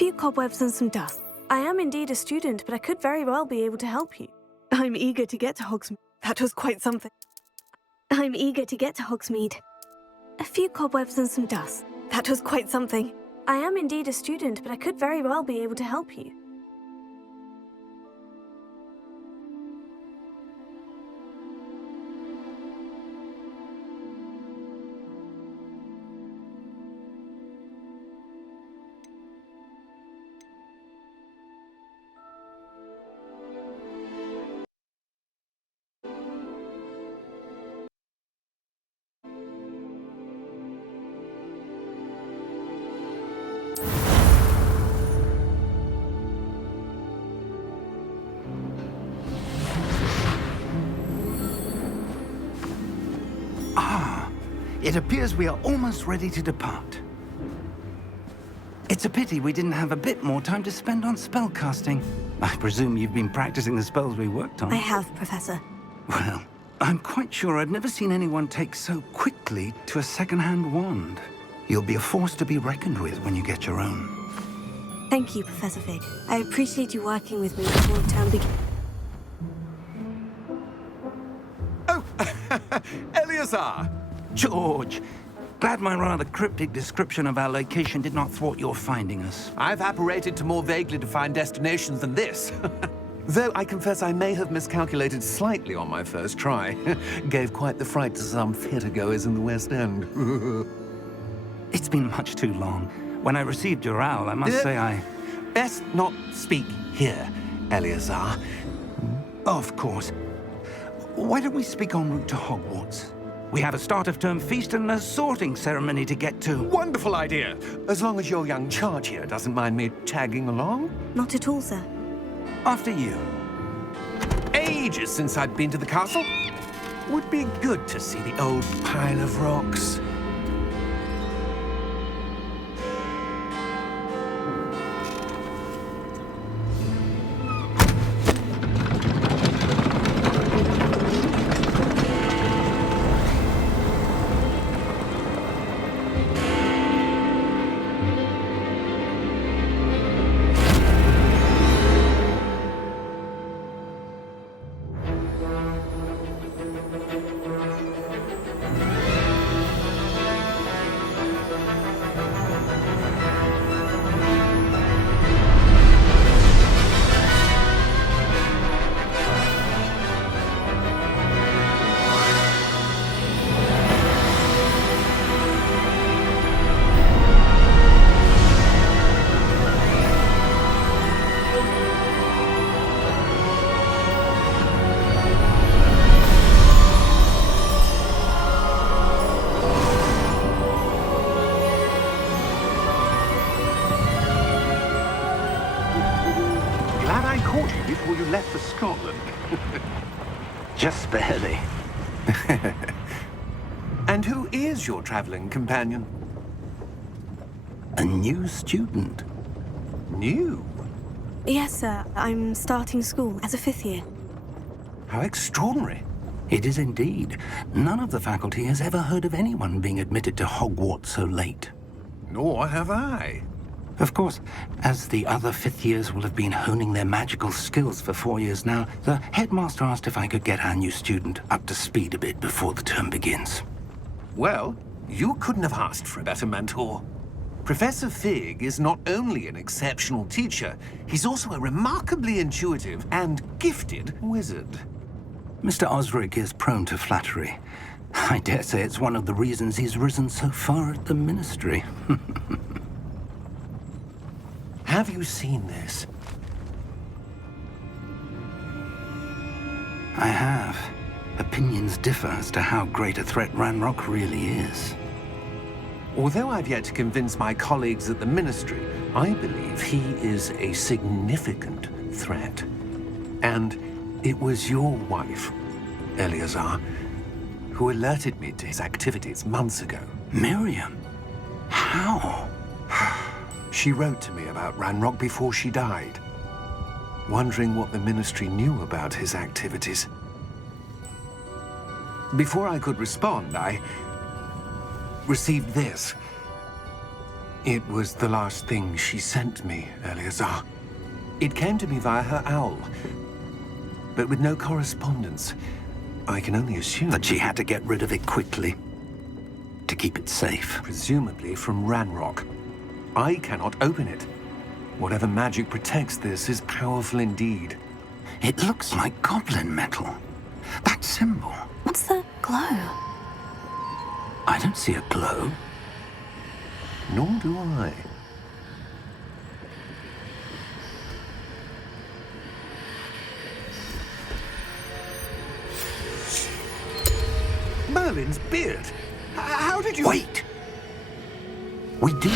few cobwebs and some dust. I am indeed a student, but I could very well be able to help you. I'm eager to get to Hogsmeade. That was quite something. I'm eager to get to Hogsmeade. A few cobwebs and some dust. That was quite something. I am indeed a student, but I could very well be able to help you. It appears we are almost ready to depart. It's a pity we didn't have a bit more time to spend on spellcasting. I presume you've been practicing the spells we worked on. I have, Professor. Well, I'm quite sure I've never seen anyone take so quickly to a second-hand wand. You'll be a force to be reckoned with when you get your own. Thank you, Professor Fig. I appreciate you working with me before the term begins. Oh, Eleazar! George, glad my rather cryptic description of our location did not thwart your finding us. I've apparated to more vaguely defined destinations than this. Though I confess I may have miscalculated slightly on my first try. Gave quite the fright to some theatergoers in the West End. It's been much too long. When I received your owl, I must say I... Best not speak here, Eleazar. Of course. Why don't we speak en route to Hogwarts? We have a start-of-term feast and a sorting ceremony to get to. Wonderful idea! As long as your young charge here doesn't mind me tagging along. Not at all, sir. After you. Ages since I'd been to the castle. Would be good to see the old pile of rocks. Before you left for Scotland. Just barely. And who is your traveling companion? A new student. New? Yes, sir. I'm starting school as a 5th year. How extraordinary. It is indeed. None of the faculty has ever heard of anyone being admitted to Hogwarts so late. Nor have I. Of course, as the other 5th years will have been honing their magical skills for 4 years now, the headmaster asked if I could get our new student up to speed a bit before the term begins. Well, you couldn't have asked for a better mentor. Professor Fig is not only an exceptional teacher, he's also a remarkably intuitive and gifted wizard. Mr. Osric is prone to flattery. I dare say it's one of the reasons he's risen so far at the Ministry. Have you seen this? I have. Opinions differ as to how great a threat Ranrock really is. Although I've yet to convince my colleagues at the Ministry, I believe he is a significant threat. And it was your wife, Eleazar, who alerted me to his activities months ago. Miriam? How? She wrote to me about Ranrock before she died, wondering what the Ministry knew about his activities. Before I could respond, I received this. It was the last thing she sent me, Eleazar. It came to me via her owl, but with no correspondence. I can only assume That she had to get rid of it quickly to keep it safe. presumably from Ranrock. I cannot open it. Whatever magic protects this is powerful indeed. It looks like goblin metal. That symbol. What's the glow? I don't see a glow. Nor do I. Merlin's beard. How did you... Wait! We did.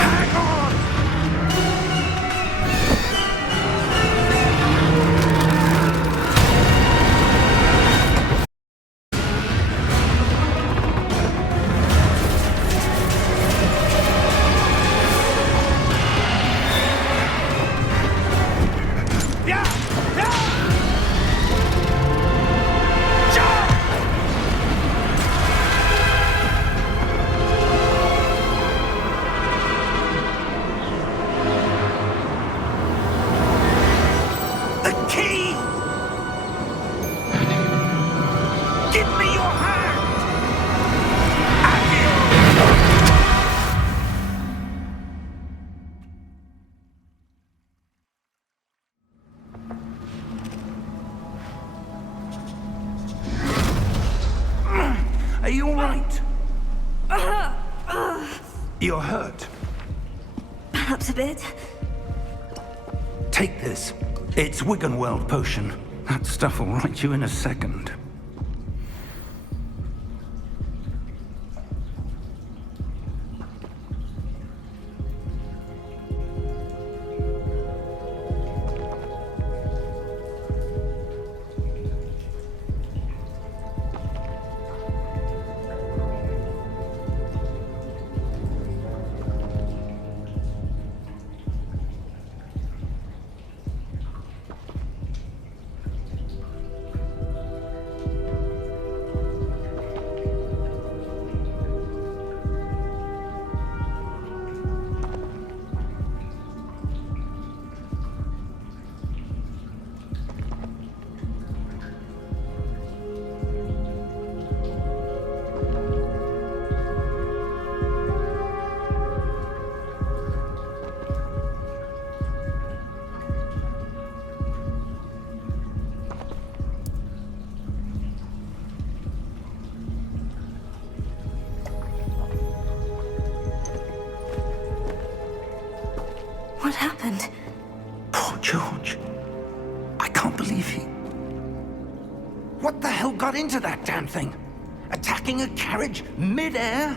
Hang on! Yeah! Yeah! The key! Give me your hand! Are you all right? You're hurt. Perhaps a bit. Take this. It's Wiggenweld potion. That stuff will right you in a second. What happened? Poor George. I can't believe he... What the hell got into that damn thing? Attacking a carriage mid-air?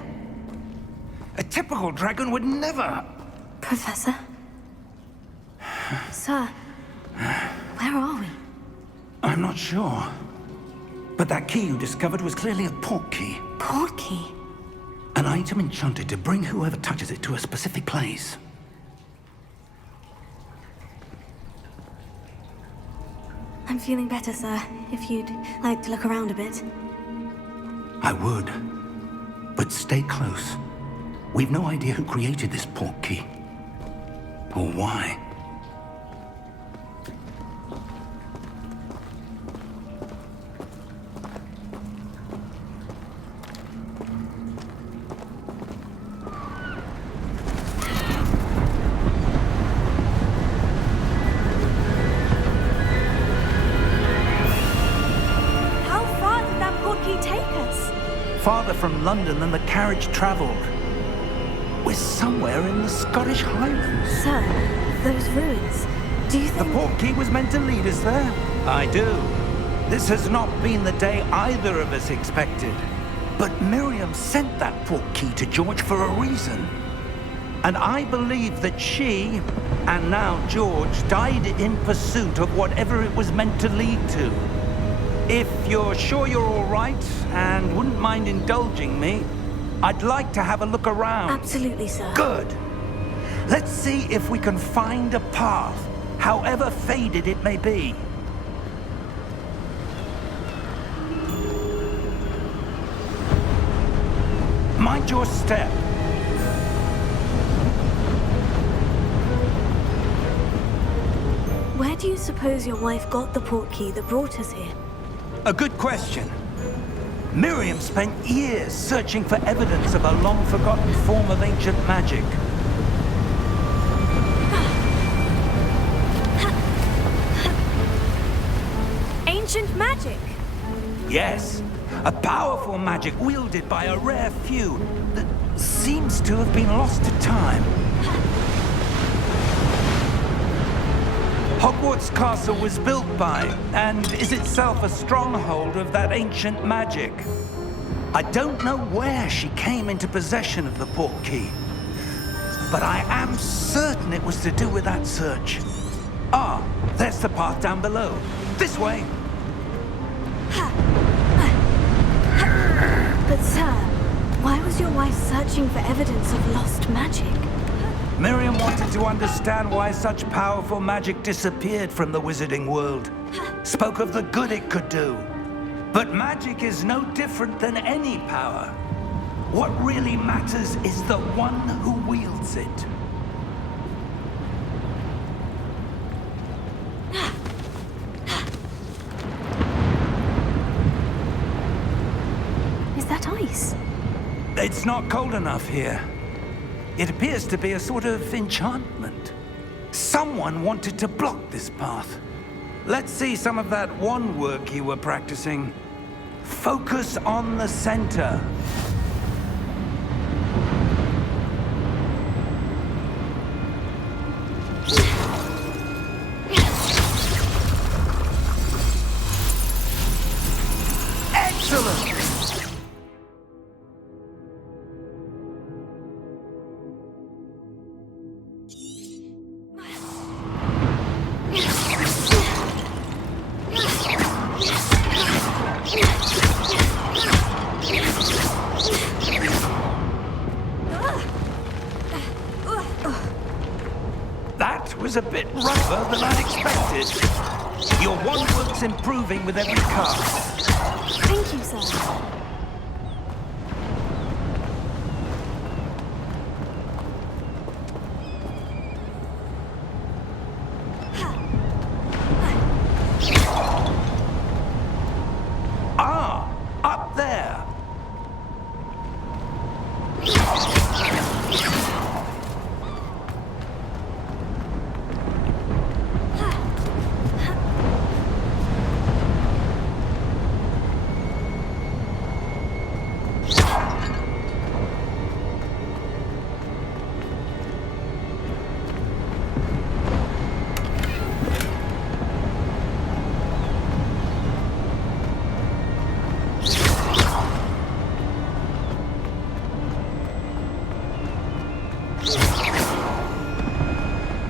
A typical dragon would never... Professor? Sir, where are we? I'm not sure. But that key you discovered was clearly a port key. Port key? An item enchanted to bring whoever touches it to a specific place. I'm feeling better, sir. If you'd like to look around a bit. I would. But stay close. We've no idea who created this port key. Or why. How far did that port key take us? Farther from London than the carriage traveled. We're somewhere in the Scottish Highlands. Sir, those ruins. Do you The think... port key was meant to lead us there? I do. This has not been the day either of us expected. But Miriam sent that port key to George for a reason. And I believe that she, and now George, died in pursuit of whatever it was meant to lead to. If you're sure you're all right and wouldn't mind indulging me, I'd like to have a look around. Absolutely, sir. Good. Let's see if we can find a path, however faded it may be. Mind your step. Where do you suppose your wife got the portkey that brought us here? A good question. Miriam spent years searching for evidence of a long-forgotten form of ancient magic. Ancient magic? Yes, a powerful magic wielded by a rare few that seems to have been lost to time. Hogwarts Castle was built by, and is itself a stronghold of that ancient magic. I don't know where she came into possession of the portkey, but I am certain it was to do with that search. Ah, there's the path down below. This way. But sir, why was your wife searching for evidence of lost magic? Miriam wanted to understand why such powerful magic disappeared from the wizarding world. Spoke of the good it could do. But magic is no different than any power. What really matters is the one who wields it. Is that ice? It's not cold enough here. It appears to be a sort of enchantment. Someone wanted to block this path. Let's see some of that wand work you were practicing. Focus on the center. Excellent! That was a bit rougher than I'd expected. Your wand work's improving with every cast. Thank you, sir. Ah, up there.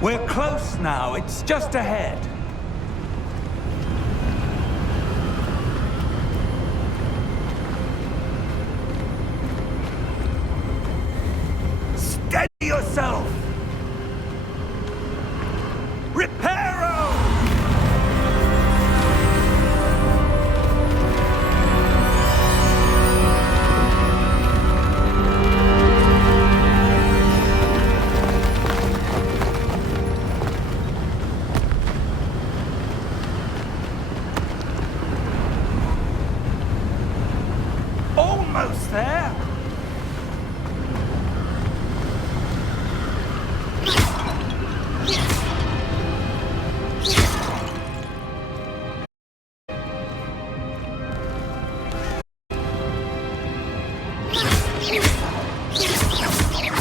We're close now. It's just ahead. Steady yourself! Reparo! Almost there.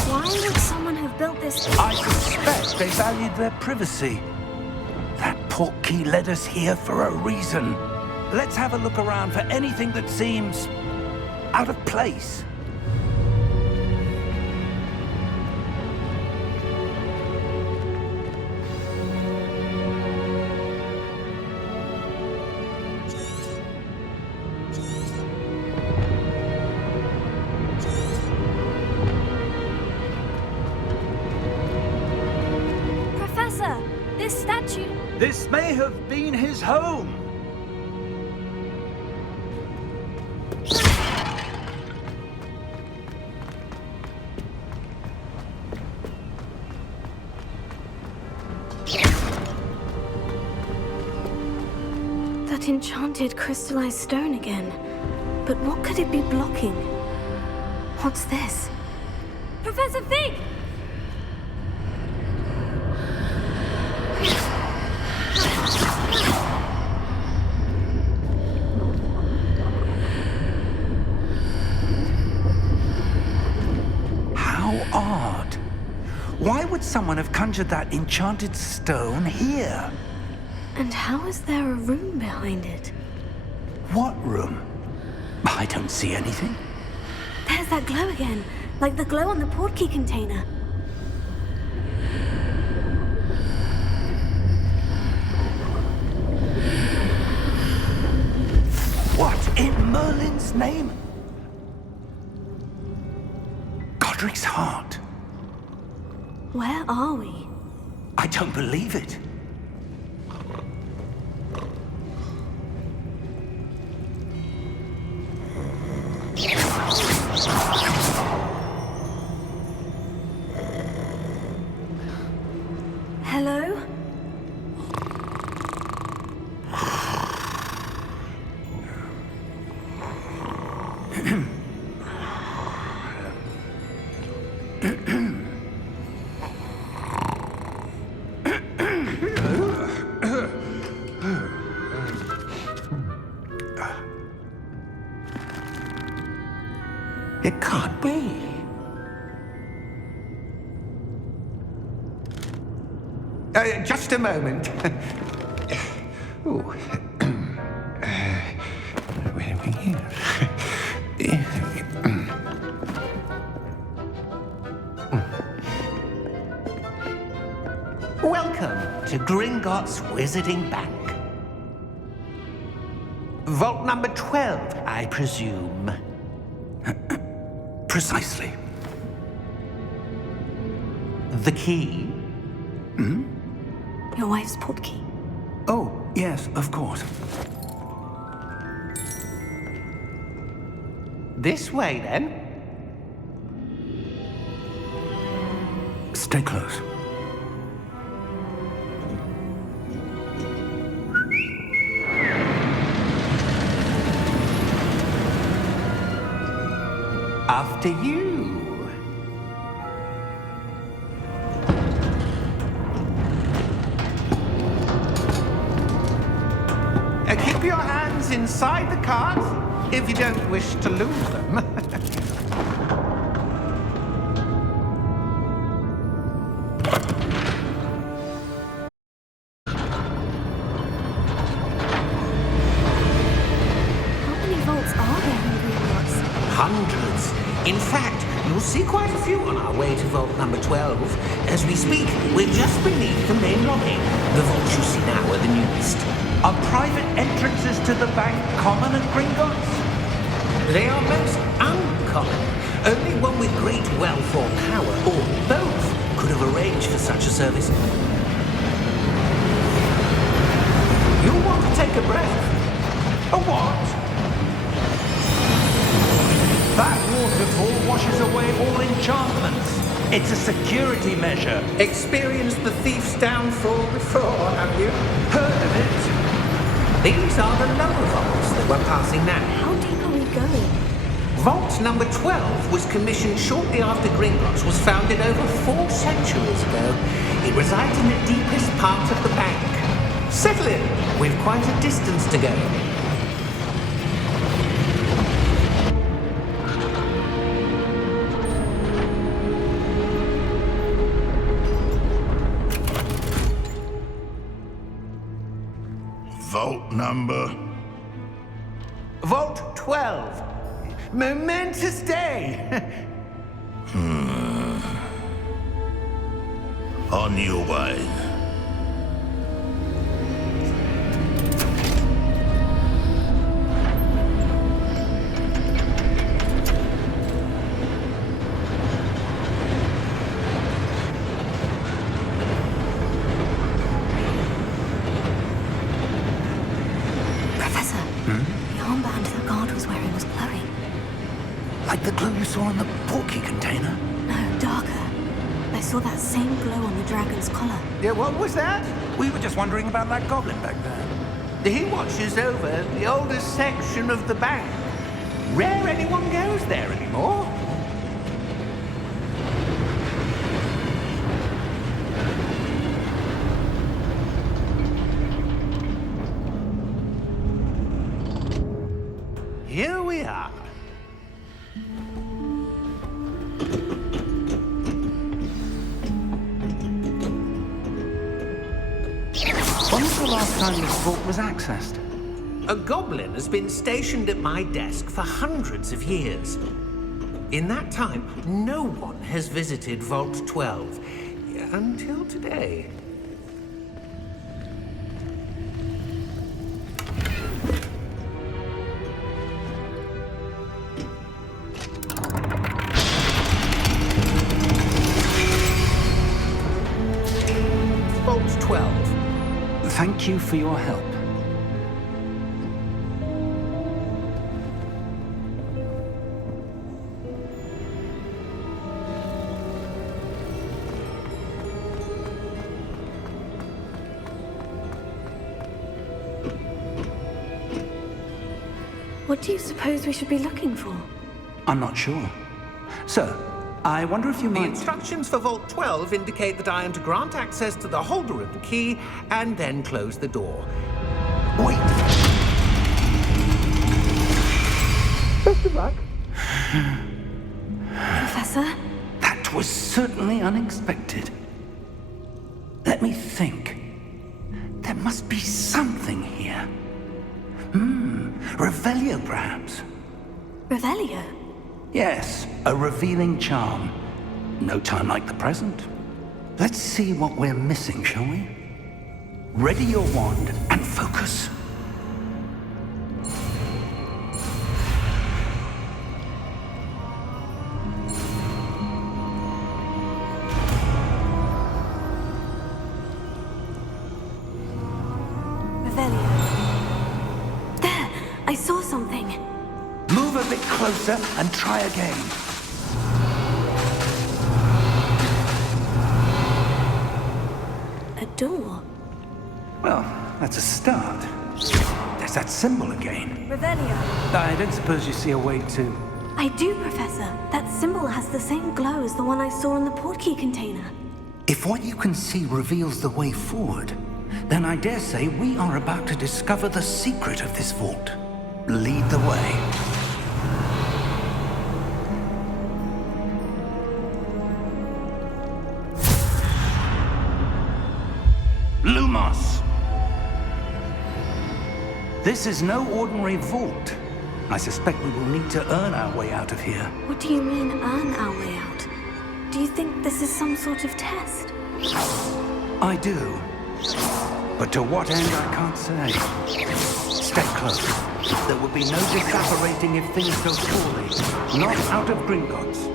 Why would someone have built this? I suspect they valued their privacy. That portkey led us here for a reason. Let's have a look around for anything that seems out of place. Professor, this statue... This may have been his home. enchanted crystallized stone again. But what could it be blocking? What's this? Professor Fig! How odd. Why would someone have conjured that enchanted stone here? And how is there a room behind it? What room? I don't see anything. There's that glow again, like the glow on the portkey container. What in Merlin's name? Godric's heart. Where are we? I don't believe it. Hello? It can't be. Just a moment. Ooh. Wait a minute. Welcome to Gringotts Wizarding Bank. Vault number 12, I presume. Precisely. The key? Your wife's portkey. Oh, yes, of course. This way, then. Stay close. After you. Keep your hands inside the cart if you don't wish to lose them. How many vaults are there in Gringotts? Hundreds. In fact, you'll see quite a few on our way to vault number 12. As we speak, we're just beneath the main lobby. The vaults you see now are the newest. Are private entrances to the bank common at Gringotts? They are most uncommon. Only one with great wealth or power, or both, could have arranged for such a service. You'll want to take a breath. A what? That waterfall washes away all enchantments. It's a security measure. Experienced the thief's downfall before, have you? Heard of it? These are the lower vaults that we're passing now. How deep are we going? Vault number 12 was commissioned shortly after Gringotts was founded over 4 centuries ago. It resides in the deepest part of the bank. Settle in. We've quite a distance to go. Vault number? Vault 12. Momentous day. On your way. Professor, the armband the guard was wearing was glowing. Like the glow you saw in the portkey container? No, darker. I saw that same glow on the dragon's collar. Yeah, what was that? We were just wondering about that goblin back there. He watches over the oldest section of the bank. Rare anyone goes there anymore. Here we are. When was the last time this vault was accessed? A goblin has been stationed at my desk for hundreds of years. In that time, no one has visited Vault 12 until today. Vault 12. Thank you for your help. What do you suppose we should be looking for? I'm not sure. Sir, I wonder if you The might... instructions for Vault 12 indicate that I am to grant access to the holder of the key and then close the door. Wait! Best of luck. Professor? That was certainly unexpected. Let me think. There must be something here. Revelio, perhaps? Revelio? Yes, a revealing charm. No time like the present. Let's see what we're missing, shall we? Ready your wand and focus. Revelio. There! I saw something. Move a bit closer and try again. A door. Well, that's a start. There's that symbol again. Revelio. I don't suppose you see a way to... I do, Professor. That symbol has the same glow as the one I saw in the portkey container. If what you can see reveals the way forward, then I dare say we are about to discover the secret of this vault. Lead the way. Lumos! This is no ordinary vault. I suspect we will need to earn our way out of here. What do you mean, earn our way out? Do you think this is some sort of test? I do. But to what end, I can't say. Stay close. There will be no disapparating if things go poorly. Not out of Gringotts.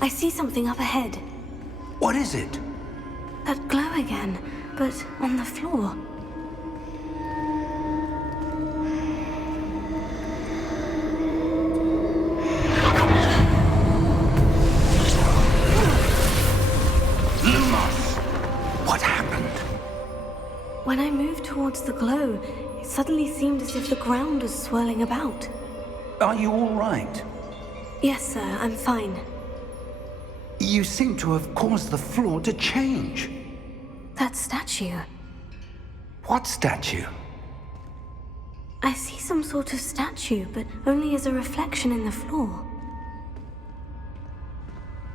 I see something up ahead. What is it? That glow again, but on the floor. Lumos! What happened? When I moved towards the glow, it suddenly seemed as if the ground was swirling about. Are you all right? Yes, sir, I'm fine. You seem to have caused the floor to change. That statue. What statue? I see some sort of statue, but only as a reflection in the floor.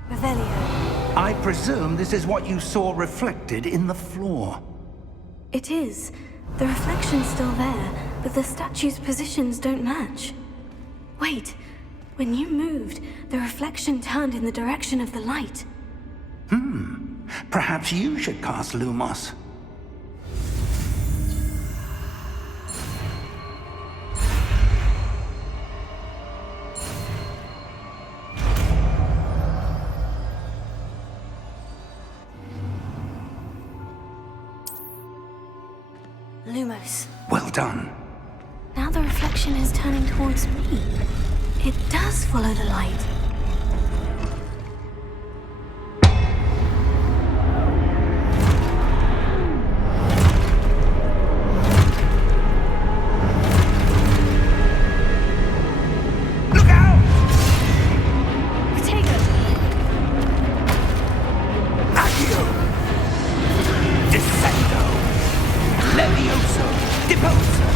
Revelio. I presume this is what you saw reflected in the floor. It is. The reflection's still there, but the statue's positions don't match. Wait. When you moved, the reflection turned in the direction of the light. Perhaps you should cast Lumos. Lumos. Well done. Now the reflection is turning towards me. It does follow the light. Look out! Protego! Accio! Descendo! Levioso! Deposo!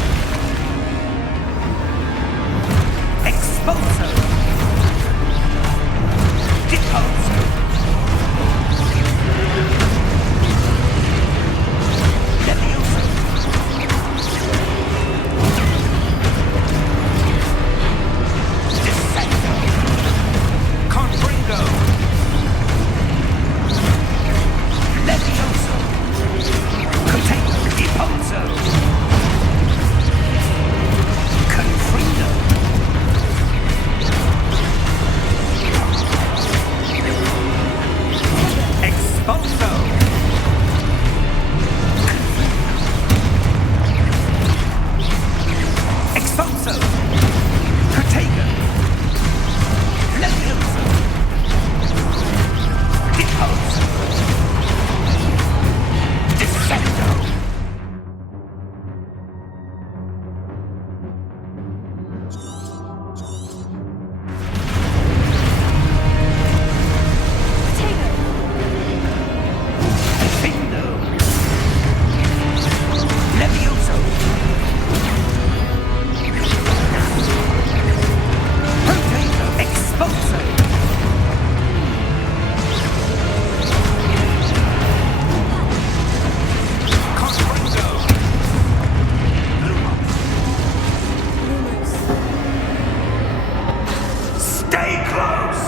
Expulso! Deposo! Levioso! Descendo! Confringo! Levioso! Container! Deposo! Confringo! Expulso! Expulso! Protego! Levioso! Deposo! Descendo! Protego! Findo! Levioso! Protego! Expulso! Confringo! Lumos! Lumos. Stay close!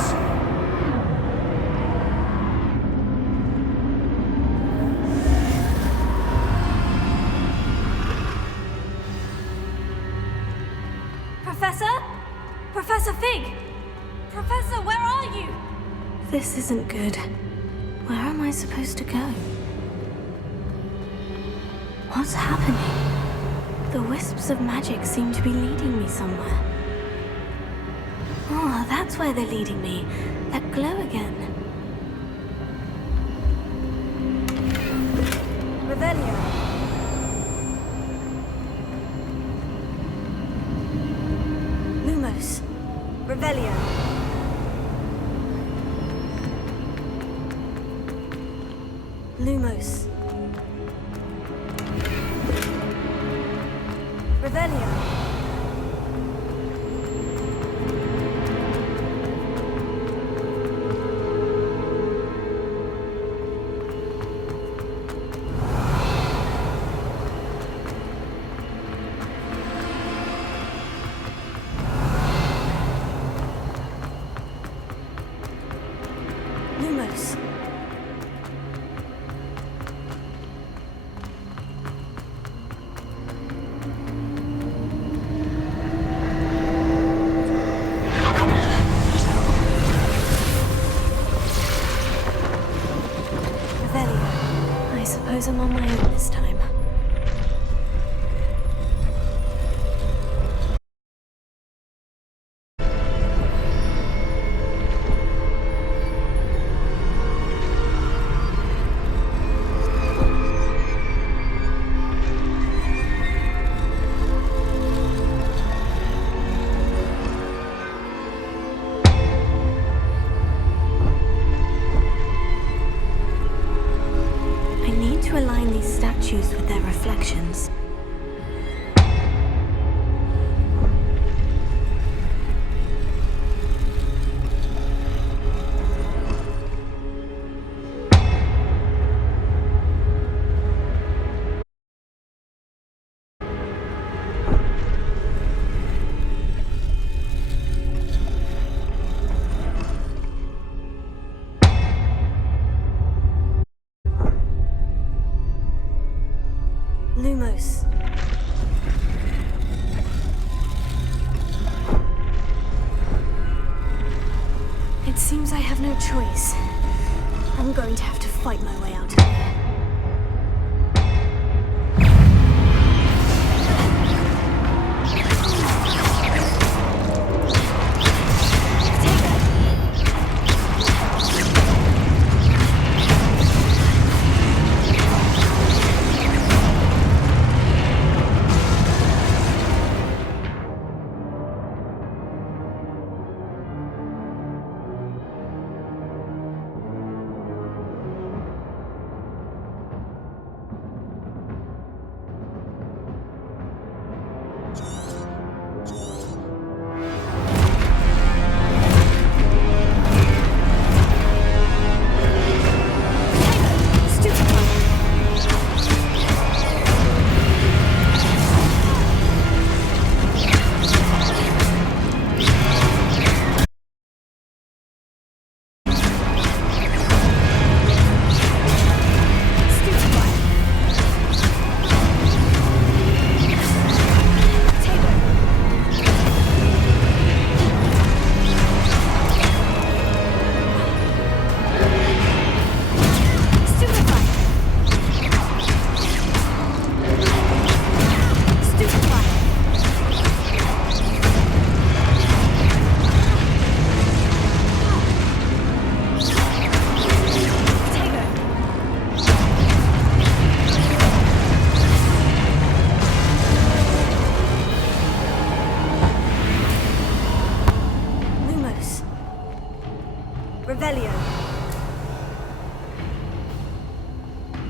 Professor? Professor Fig! Professor, where are you? This isn't good. Where am I supposed to go? What's happening? The wisps of magic seem to be leading me somewhere. Oh, that's where they're leading me. That glow again. Revelio. Lumos. Revelio. Lumos. Revelio. Lumos. Revelio. I suppose I'm on my own this time. I need to align these statues with their reflections. Lumos. It seems I have no choice. I'm going to have to fight my way out of here.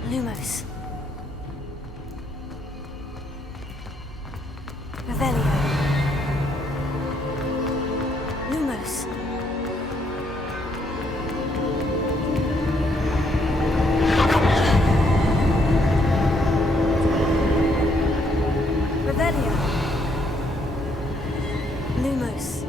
Lumos. Revelio. Lumos. Revelio. Lumos.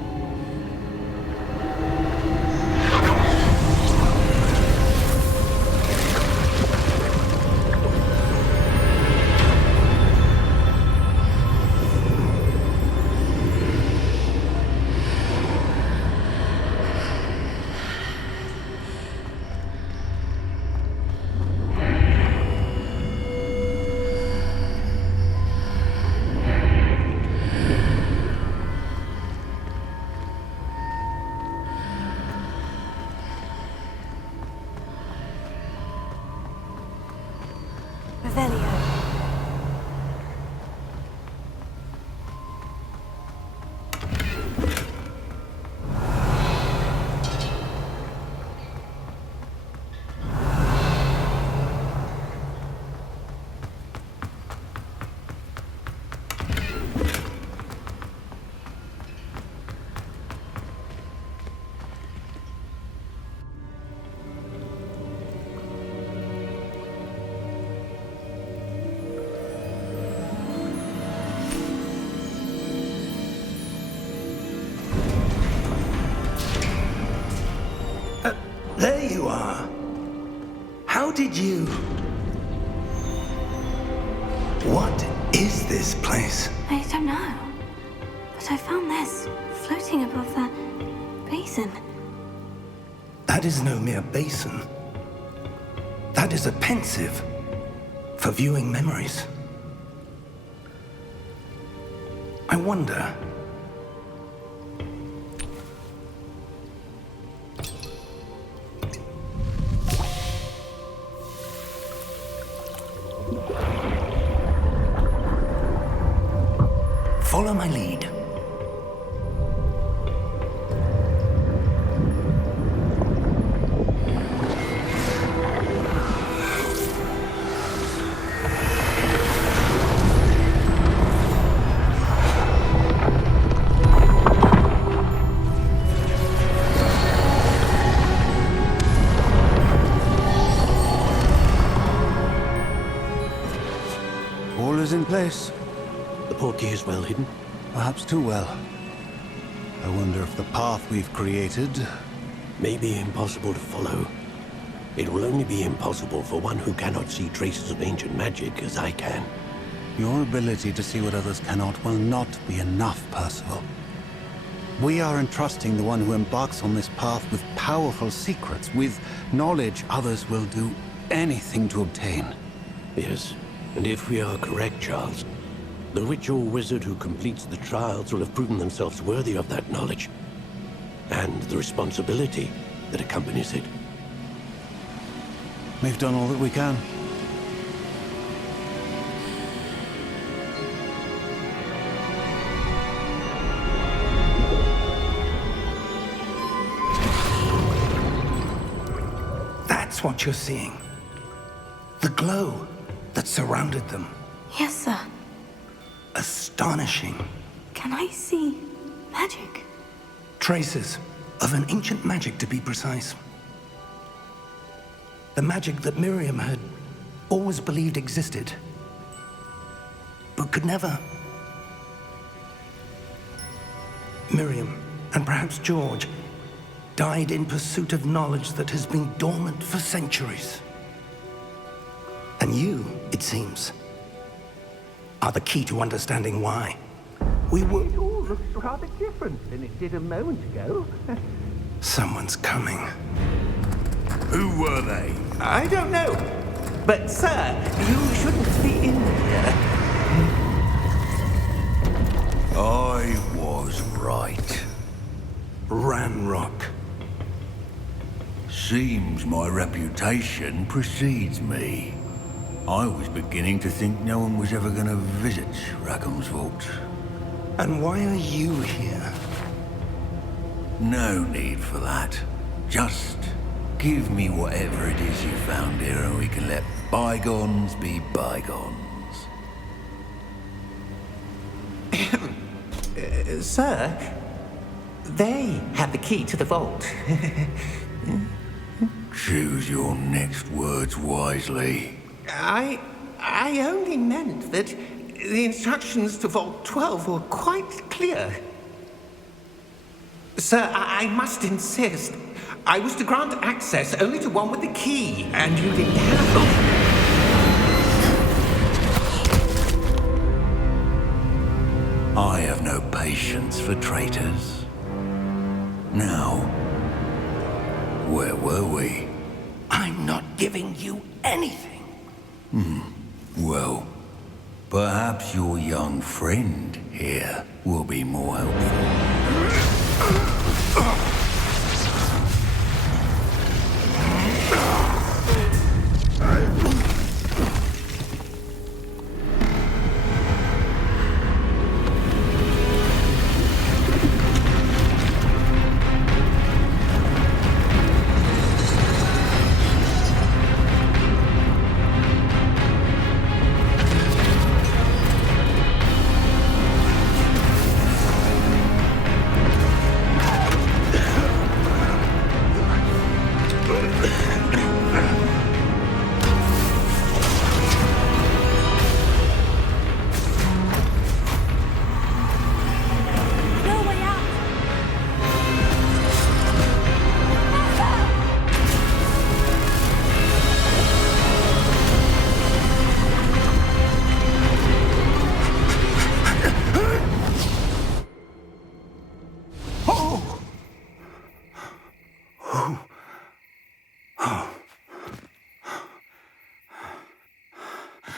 Revelio. There you are. How did you... What is this place? I don't know. But I found this floating above that basin. That is no mere basin. That is a pensive for viewing memories. I wonder... Follow my lead. All is in place. The portkey is well hidden. Perhaps too well. I wonder if the path we've created... May be impossible to follow. It will only be impossible for one who cannot see traces of ancient magic as I can. Your ability to see what others cannot will not be enough, Percival. We are entrusting the one who embarks on this path with powerful secrets, with knowledge others will do anything to obtain. Yes, and if we are correct, Charles, the witch or wizard who completes the trials will have proven themselves worthy of that knowledge, and the responsibility that accompanies it. We've done all that we can. That's what you're seeing. The glow that surrounded them. Yes, sir. Astonishing. Can I see magic? Traces of an ancient magic, to be precise. The magic that Miriam had always believed existed, but could never. Miriam, and perhaps George, died in pursuit of knowledge that has been dormant for centuries. And you, it seems, are the key to understanding why. We were... It all looks rather different than it did a moment ago. Someone's coming. Who were they? I don't know. But, sir, you shouldn't be in here. I was right. Ranrock. Seems my reputation precedes me. I was beginning to think no one was ever going to visit Rackham's vault. And why are you here? No need for that. Just give me whatever it is you found here and we can let bygones be bygones. Sir, they have the key to the vault. Choose your next words wisely. I only meant that the instructions to Vault 12 were quite clear. Sir, I must insist. I was to grant access only to one with the key, and you didn't have I have no patience for traitors. Now, where were we? I'm not giving you anything. Well, perhaps your young friend here will be more helpful. No way out!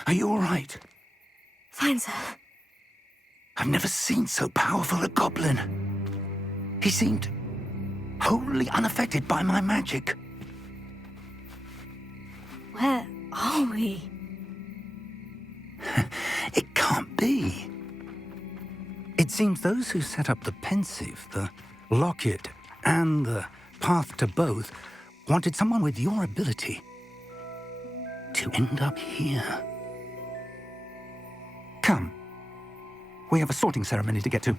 Are you all right? Fine, sir. I've never seen so powerful a goblin. He seemed wholly unaffected by my magic. Where are we? It can't be. It seems those who set up the pensive, the locket, and the path to both wanted someone with your ability to end up here. Come. We have a sorting ceremony to get to.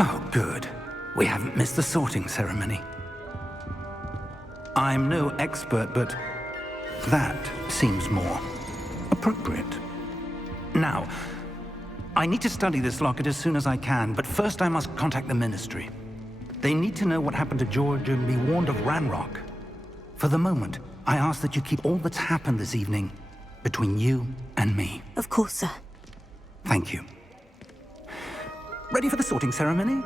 Oh, good. We haven't missed the sorting ceremony. I'm no expert, but that seems more appropriate. Now, I need to study this locket as soon as I can, but first I must contact the Ministry. They need to know what happened to George and be warned of Ranrock. For the moment, I ask that you keep all that's happened this evening between you and me. Of course, sir. Thank you. Ready for the sorting ceremony?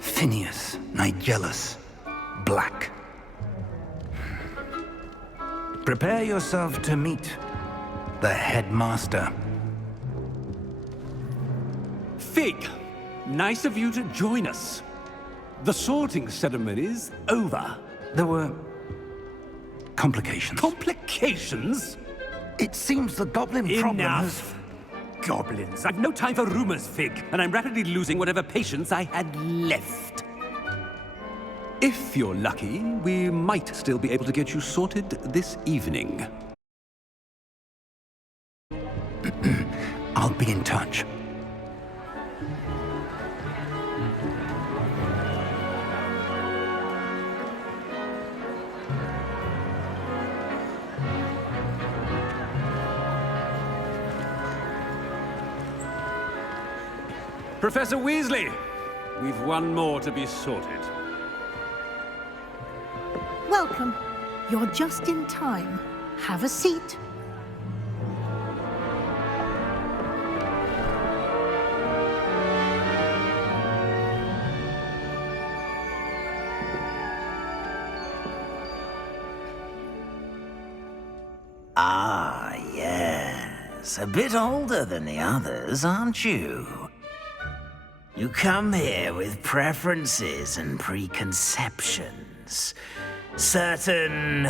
Phineas, Nigellus, Black. Prepare yourself to meet the headmaster. Fig, nice of you to join us. The sorting ceremony's over. There were complications. Complications? It seems the goblin problem has... Enough! Goblins. I've no time for rumors, Fig, and I'm rapidly losing whatever patience I had left. If you're lucky, we might still be able to get you sorted this evening. I'll be in touch. Professor Weasley, we've one more to be sorted. Welcome. You're just in time. Have a seat. Ah, yes. A bit older than the others, aren't you? You come here with preferences and preconceptions. Certain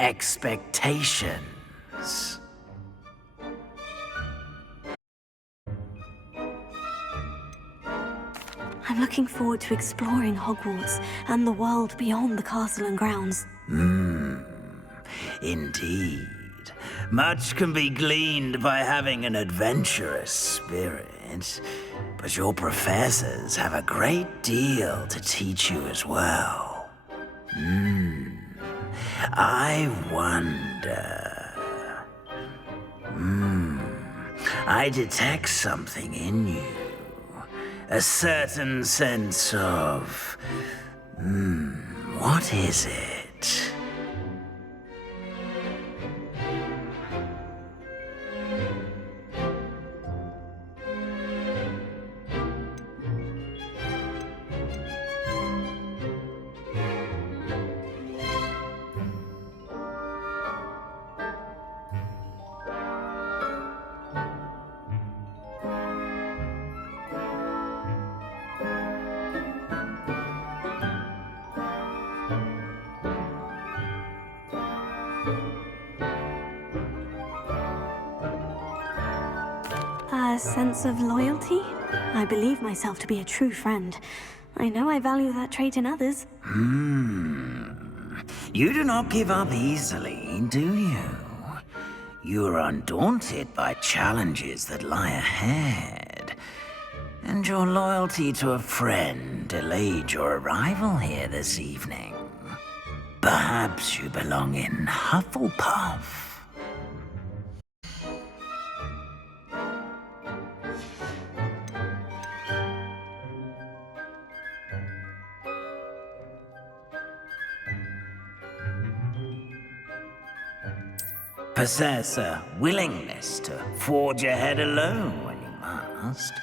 expectations. I'm looking forward to exploring Hogwarts and the world beyond the castle and grounds. Indeed. Much can be gleaned by having an adventurous spirit, but your professors have a great deal to teach you as well. I wonder... I detect something in you. A certain sense of... what is it? A sense of loyalty? I believe myself to be a true friend. I know I value that trait in others. You do not give up easily, do you? You are undaunted by challenges that lie ahead. And your loyalty to a friend delayed your arrival here this evening. Perhaps you belong in Hufflepuff. Possess a willingness to forge ahead alone when you must.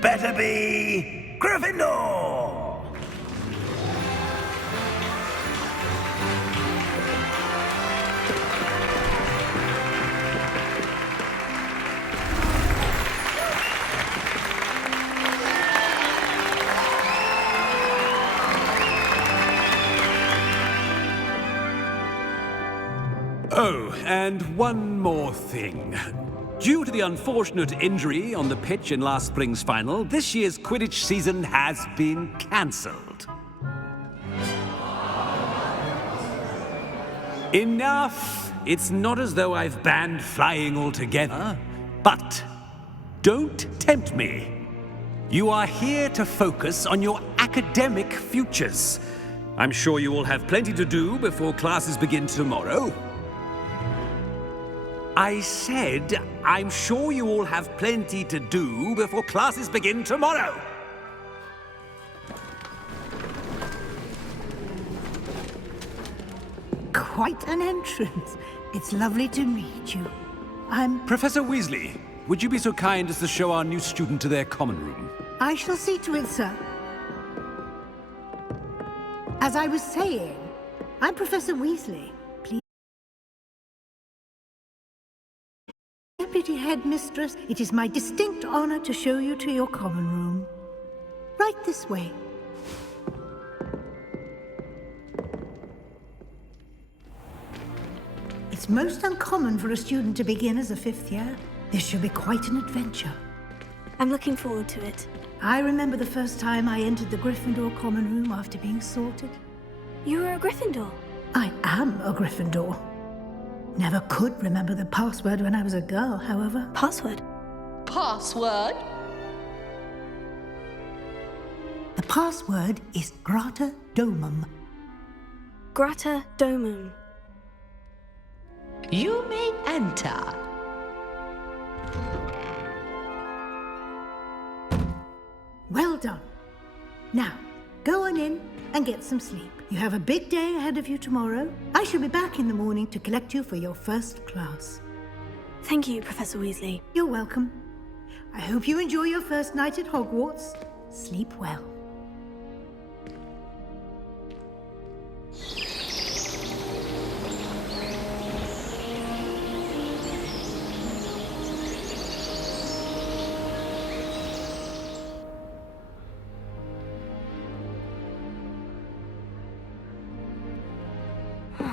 Better be Gryffindor! Oh, and one more thing. Due to the unfortunate injury on the pitch in last spring's final, this year's Quidditch season has been cancelled. Enough! It's not as though I've banned flying altogether, but don't tempt me. You are here to focus on your academic futures. I'm sure you all have plenty to do before classes begin tomorrow. I said, I'm sure you all have plenty to do before classes begin tomorrow. quite an entrance. It's lovely to meet you. I'm... Professor Weasley, would you be so kind as to show our new student to their common room? I shall see to it, sir. As I was saying, I'm Professor Weasley. Please. Deputy Headmistress, it is my distinct honor to show you to your common room. Right this way. It's most uncommon for a student to begin as a fifth year. This should be quite an adventure. I'm looking forward to it. I remember the first time I entered the Gryffindor common room after being sorted. You were a Gryffindor? I am a Gryffindor. Never could remember the password when I was a girl, however. Password? Password? The password is Grata Domum. Grata Domum. You may enter. Well done. Now, go on in and get some sleep. You have a big day ahead of you tomorrow. I shall be back in the morning to collect you for your first class. Thank you, Professor Weasley. You're welcome. I hope you enjoy your first night at Hogwarts. Sleep well.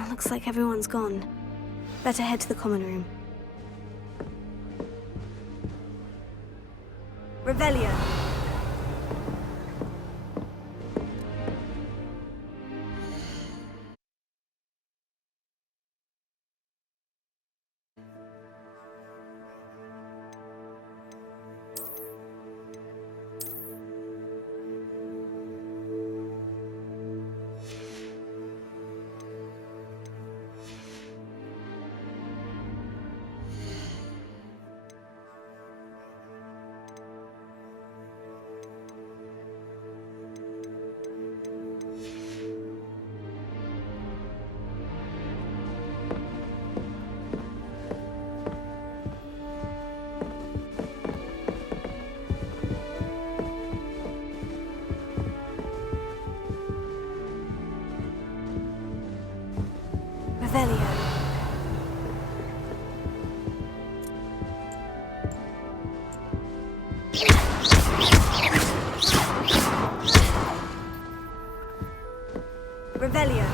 Looks like everyone's gone. Better head to the common room. Revelio. Revelio. Revelio.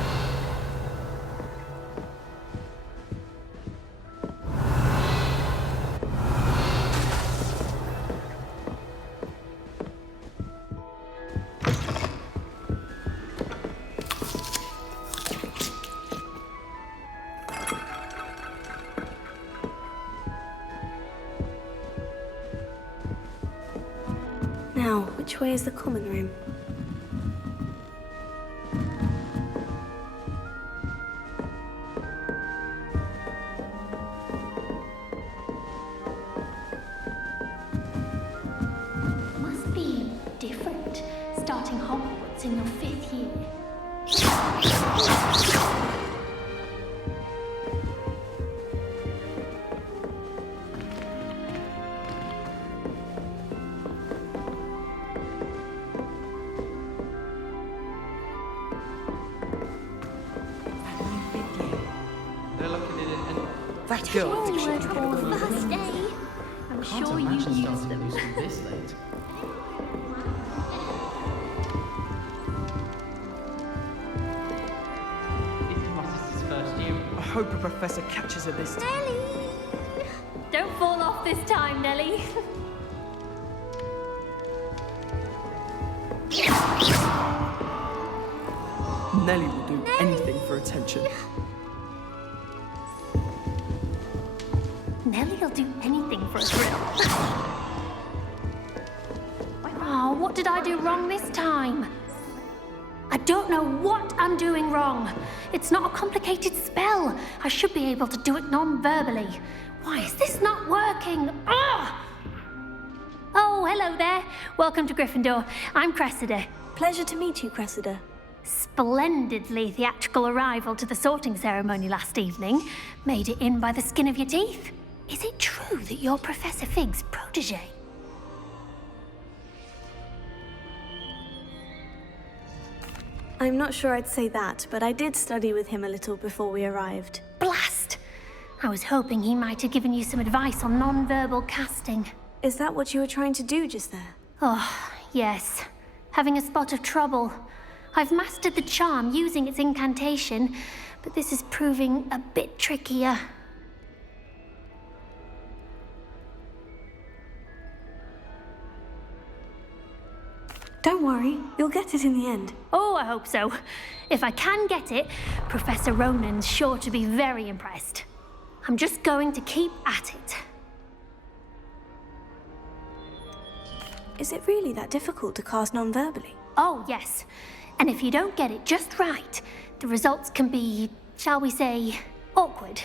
Now, which way is the common room? Must be different, starting Hogwarts in your 5th year. That Your girl thinks she word can for get away. first day. I'm sure you use them. This late. This is my sister's first year. I hope a professor catches her this time. Nelly! Don't fall off this time, Nelly. Nelly will do anything for attention. Nelly'll do anything for a thrill. Oh, what did I do wrong this time? I don't know what I'm doing wrong. It's not a complicated spell. I should be able to do it non-verbally. Why is this not working? Ah! Oh, hello there. Welcome to Gryffindor. I'm Cressida. Pleasure to meet you, Cressida. Splendidly theatrical arrival to the sorting ceremony last evening. Made it in by the skin of your teeth. Is it true that you're Professor Fig's protege? I'm not sure I'd say that, but I did study with him a little before we arrived. Blast! I was hoping he might have given you some advice on non-verbal casting. Is that what you were trying to do just there? Oh, yes. Having a spot of trouble. I've mastered the charm using its incantation, but this is proving a bit trickier. Don't worry, you'll get it in the end. Oh, I hope so. If I can get it, Professor Ronan's sure to be very impressed. I'm just going to keep at it. Is it really that difficult to cast non-verbally? Oh, yes. And if you don't get it just right, the results can be, shall we say, awkward.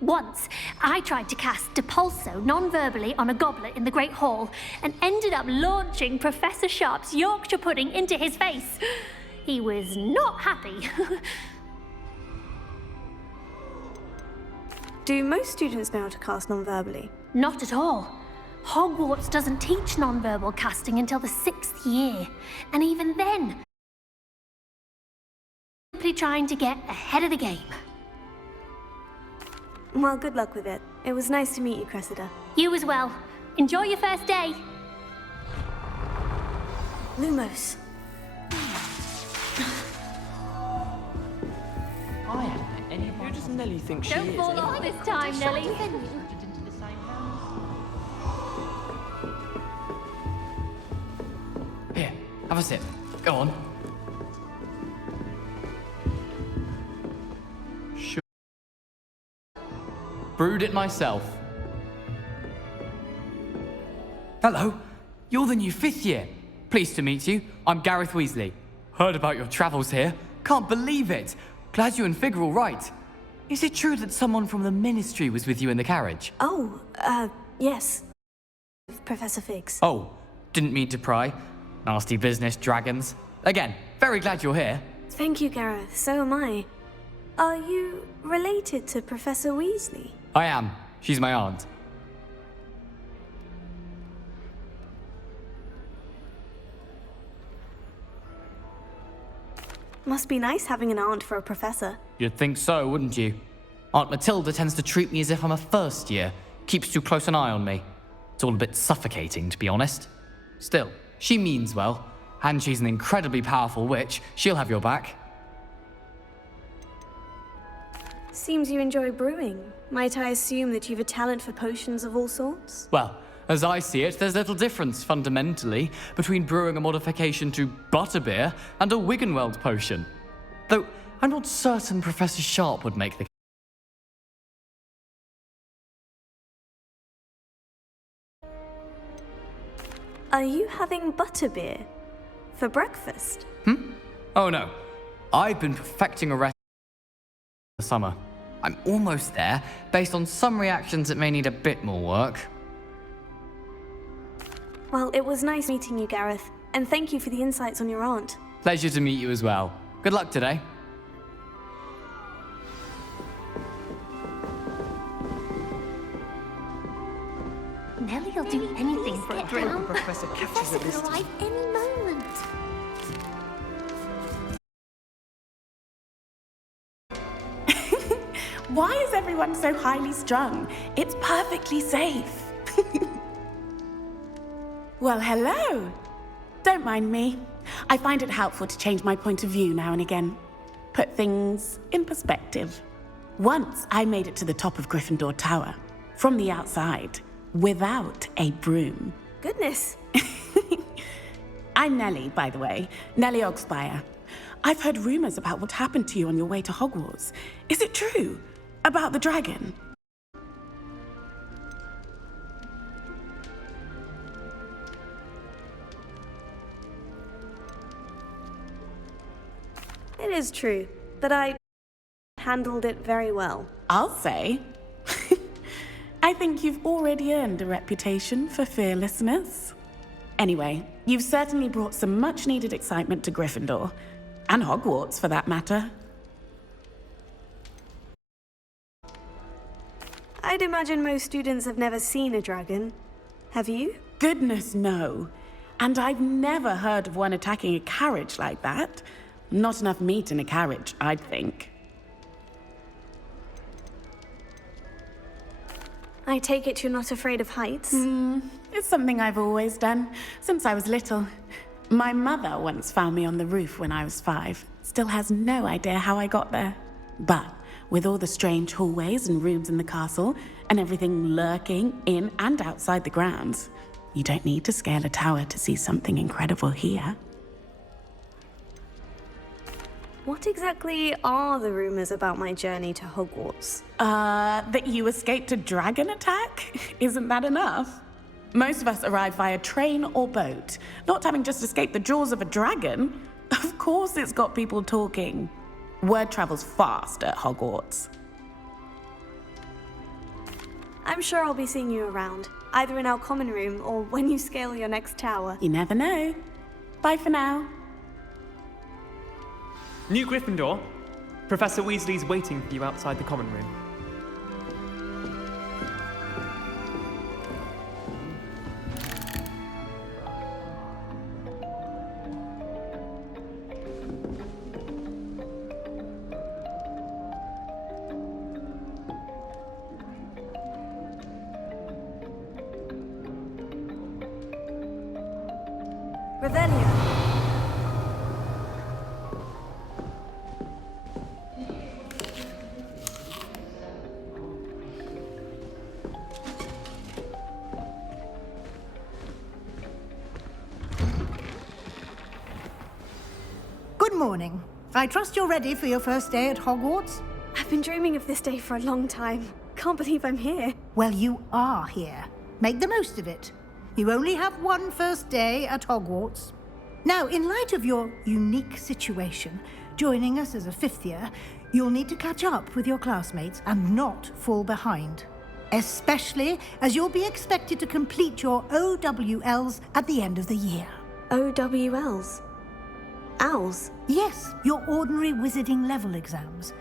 Once, I tried to cast Depulso non-verbally on a goblet in the Great Hall and ended up launching Professor Sharp's Yorkshire pudding into his face. He was not happy. Do most students know how to cast non-verbally? Not at all. Hogwarts doesn't teach non-verbal casting until the 6th year. And even then, simply trying to get ahead of the game. Well, good luck with it. It was nice to meet you, Cressida. You as well. Enjoy your first day. Lumos. I haven't met any of my... Who does Nelly think she Don't is? fall off this time, Nelly. Here, have a sip. Go on. Sure. Brewed it myself. Hello, you're the new 5th year. Pleased to meet you. I'm Gareth Weasley. Heard about your travels here. Can't believe it. Glad you and Fig are all right. Is it true that someone from the Ministry was with you in the carriage? Oh, yes. Professor Figs. Oh, didn't mean to pry. Nasty business, dragons. Again, very glad you're here. Thank you, Gareth. So am I. Are you related to Professor Weasley? I am. She's my aunt. Must be nice having an aunt for a professor. You'd think so, wouldn't you? Aunt Matilda tends to treat me as if I'm a first year. Keeps too close an eye on me. It's all a bit suffocating, to be honest. Still, she means well. And she's an incredibly powerful witch. She'll have your back. Seems you enjoy brewing. Might I assume that you've a talent for potions of all sorts? Well, as I see it, there's little difference, fundamentally, between brewing a modification to butterbeer and a Wiggenweld potion. Though, I'm not certain Professor Sharp would make the... Are you having butterbeer? For breakfast? Oh no. I've been perfecting a recipe for the summer. I'm almost there, based on some reactions that may need a bit more work. Well, it was nice meeting you, Gareth. And thank you for the insights on your aunt. Pleasure to meet you as well. Good luck today. Nelly'll do anything for a drink. The professor catches at this Professor could arrive any moment. Why is everyone so highly strung? It's perfectly safe. Well, hello. Don't mind me. I find it helpful to change my point of view now and again. Put things in perspective. Once I made it to the top of Gryffindor Tower, from the outside, without a broom. Goodness. I'm Nelly, by the way. Nelly Ogspire. I've heard rumors about what happened to you on your way to Hogwarts. Is it true? About the dragon? It is true, but I handled it very well. I'll say. I think you've already earned a reputation for fearlessness. Anyway, you've certainly brought some much-needed excitement to Gryffindor. And Hogwarts, for that matter. I'd imagine most students have never seen a dragon. Have you? Goodness, no. And I've never heard of one attacking a carriage like that. Not enough meat in a carriage, I'd think. I take it you're not afraid of heights? It's something I've always done, since I was little. My mother once found me on the roof when I was 5. Still has no idea how I got there. But with all the strange hallways and rooms in the castle, and everything lurking in and outside the grounds, you don't need to scale a tower to see something incredible here. What exactly are the rumors about my journey to Hogwarts? That you escaped a dragon attack? Isn't that enough? Most of us arrive via train or boat, not having just escaped the jaws of a dragon. Of course it's got people talking. Word travels fast at Hogwarts. I'm sure I'll be seeing you around, either in our common room or when you scale your next tower. You never know. Bye for now. New Gryffindor. Professor Weasley's waiting for you outside the common room. Revelio. Good morning. I trust you're ready for your first day at Hogwarts? I've been dreaming of this day for a long time. Can't believe I'm here. Well, you are here. Make the most of it. You only have one first day at Hogwarts. Now, in light of your unique situation, joining us as a 5th year, you'll need to catch up with your classmates and not fall behind. Especially as you'll be expected to complete your OWLs at the end of the year. OWLs? Owls? Yes, your ordinary wizarding level exams.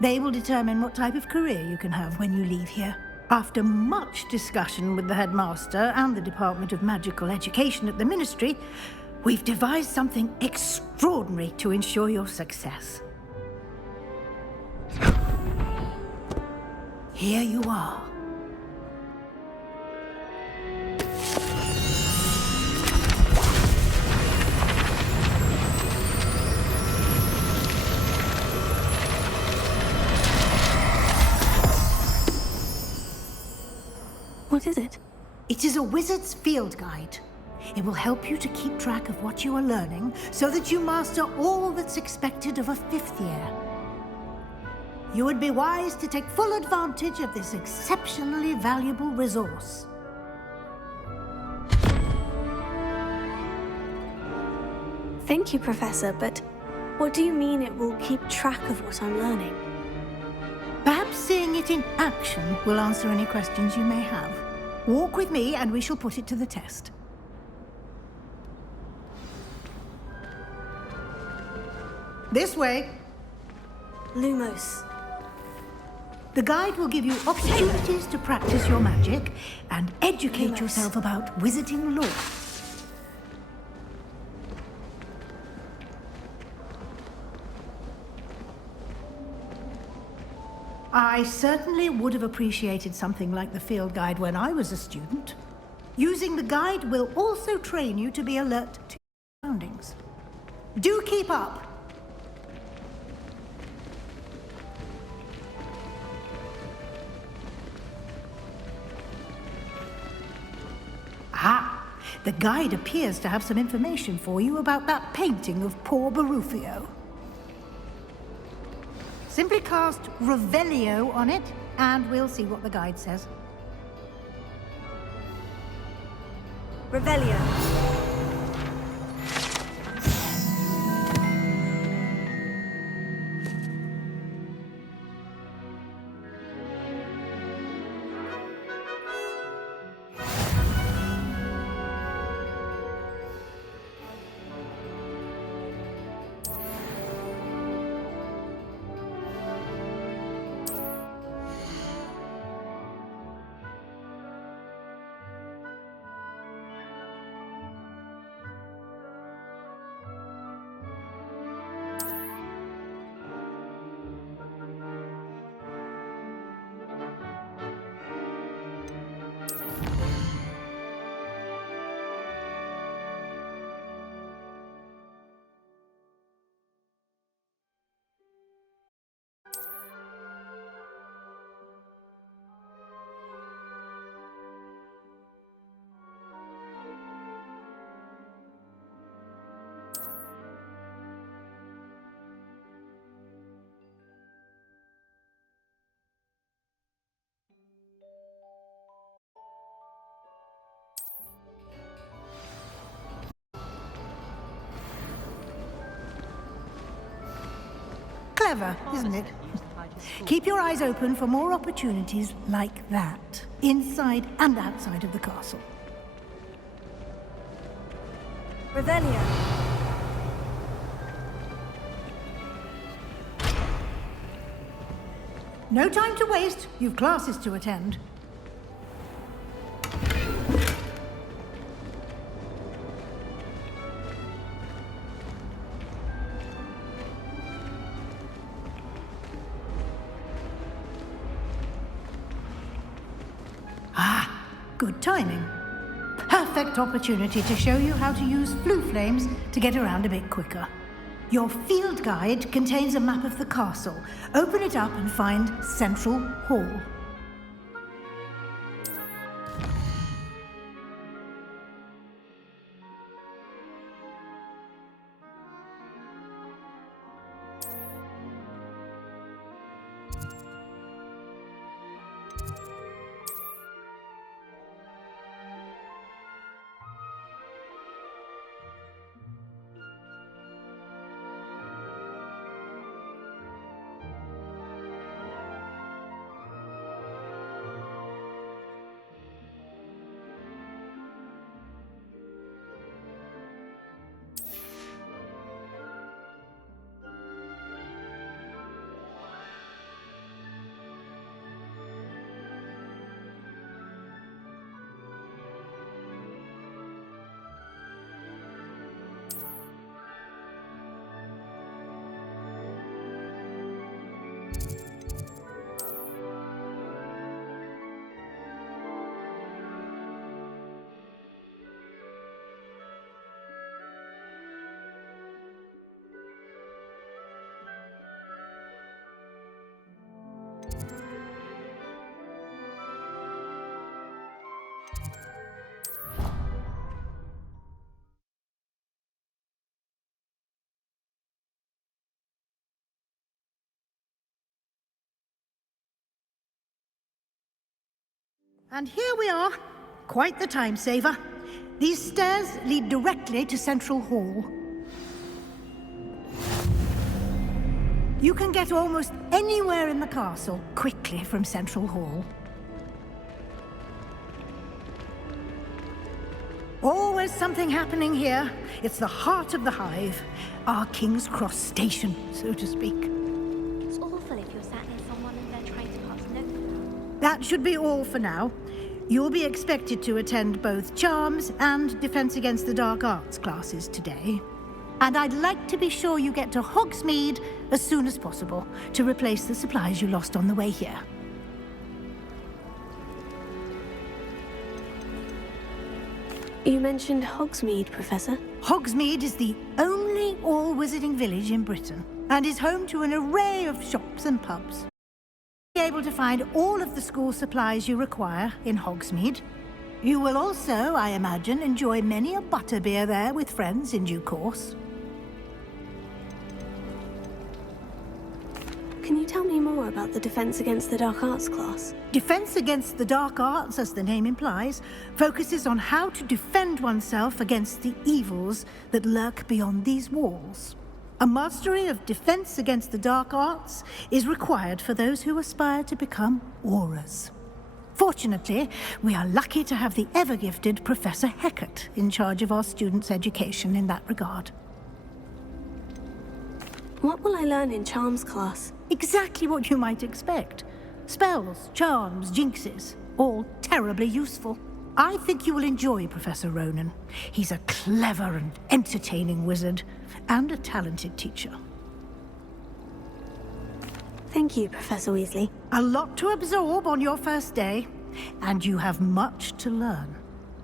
They will determine what type of career you can have when you leave here. After much discussion with the headmaster and the Department of Magical Education at the Ministry, we've devised something extraordinary to ensure your success. Here you are. What is it? It is a wizard's field guide. It will help you to keep track of what you are learning so that you master all that's expected of a 5th year. You would be wise to take full advantage of this exceptionally valuable resource. Thank you, Professor, but what do you mean it will keep track of what I'm learning? Perhaps seeing it in action will answer any questions you may have. Walk with me and we shall put it to the test. This way. Lumos. The guide will give you opportunities to practice your magic and educate yourself about wizarding lore. I certainly would have appreciated something like the field guide when I was a student. Using the guide will also train you to be alert to your surroundings. Do keep up! Ah, the guide appears to have some information for you about that painting of poor Barufio. Simply cast Revelio on it, and we'll see what the guide says. Revelio. Clever, isn't it? Keep your eyes open for more opportunities like that, inside and outside of the castle. Revelio. No time to waste. You've classes to attend. Good timing. Perfect opportunity to show you how to use flue flames to get around a bit quicker. Your field guide contains a map of the castle. Open it up and find Central Hall. And here we are. Quite the time saver. These stairs lead directly to Central Hall. You can get almost anywhere in the castle quickly from Central Hall. Always something happening here. It's the heart of the hive. Our King's Cross station, so to speak. It's awful if you're sat near someone and they're trying to pass notes. That should be all for now. You'll be expected to attend both Charms and Defense Against the Dark Arts classes today. And I'd like to be sure you get to Hogsmeade as soon as possible to replace the supplies you lost on the way here. You mentioned Hogsmeade, Professor. Hogsmeade is the only all-wizarding village in Britain and is home to an array of shops and pubs. You'll be able to find all of the school supplies you require in Hogsmeade. You will also, I imagine, enjoy many a butterbeer there with friends in due course. Can you tell me more about the Defense Against the Dark Arts class? Defense Against the Dark Arts, as the name implies, focuses on how to defend oneself against the evils that lurk beyond these walls. A mastery of Defense Against the Dark Arts is required for those who aspire to become Aurors. Fortunately, we are lucky to have the ever-gifted Professor Hecat in charge of our students' education in that regard. What will I learn in Charms class? Exactly what you might expect. Spells, charms, jinxes, all terribly useful. I think you will enjoy Professor Ronan. He's a clever and entertaining wizard, and a talented teacher. Thank you, Professor Weasley. A lot to absorb on your first day, and you have much to learn.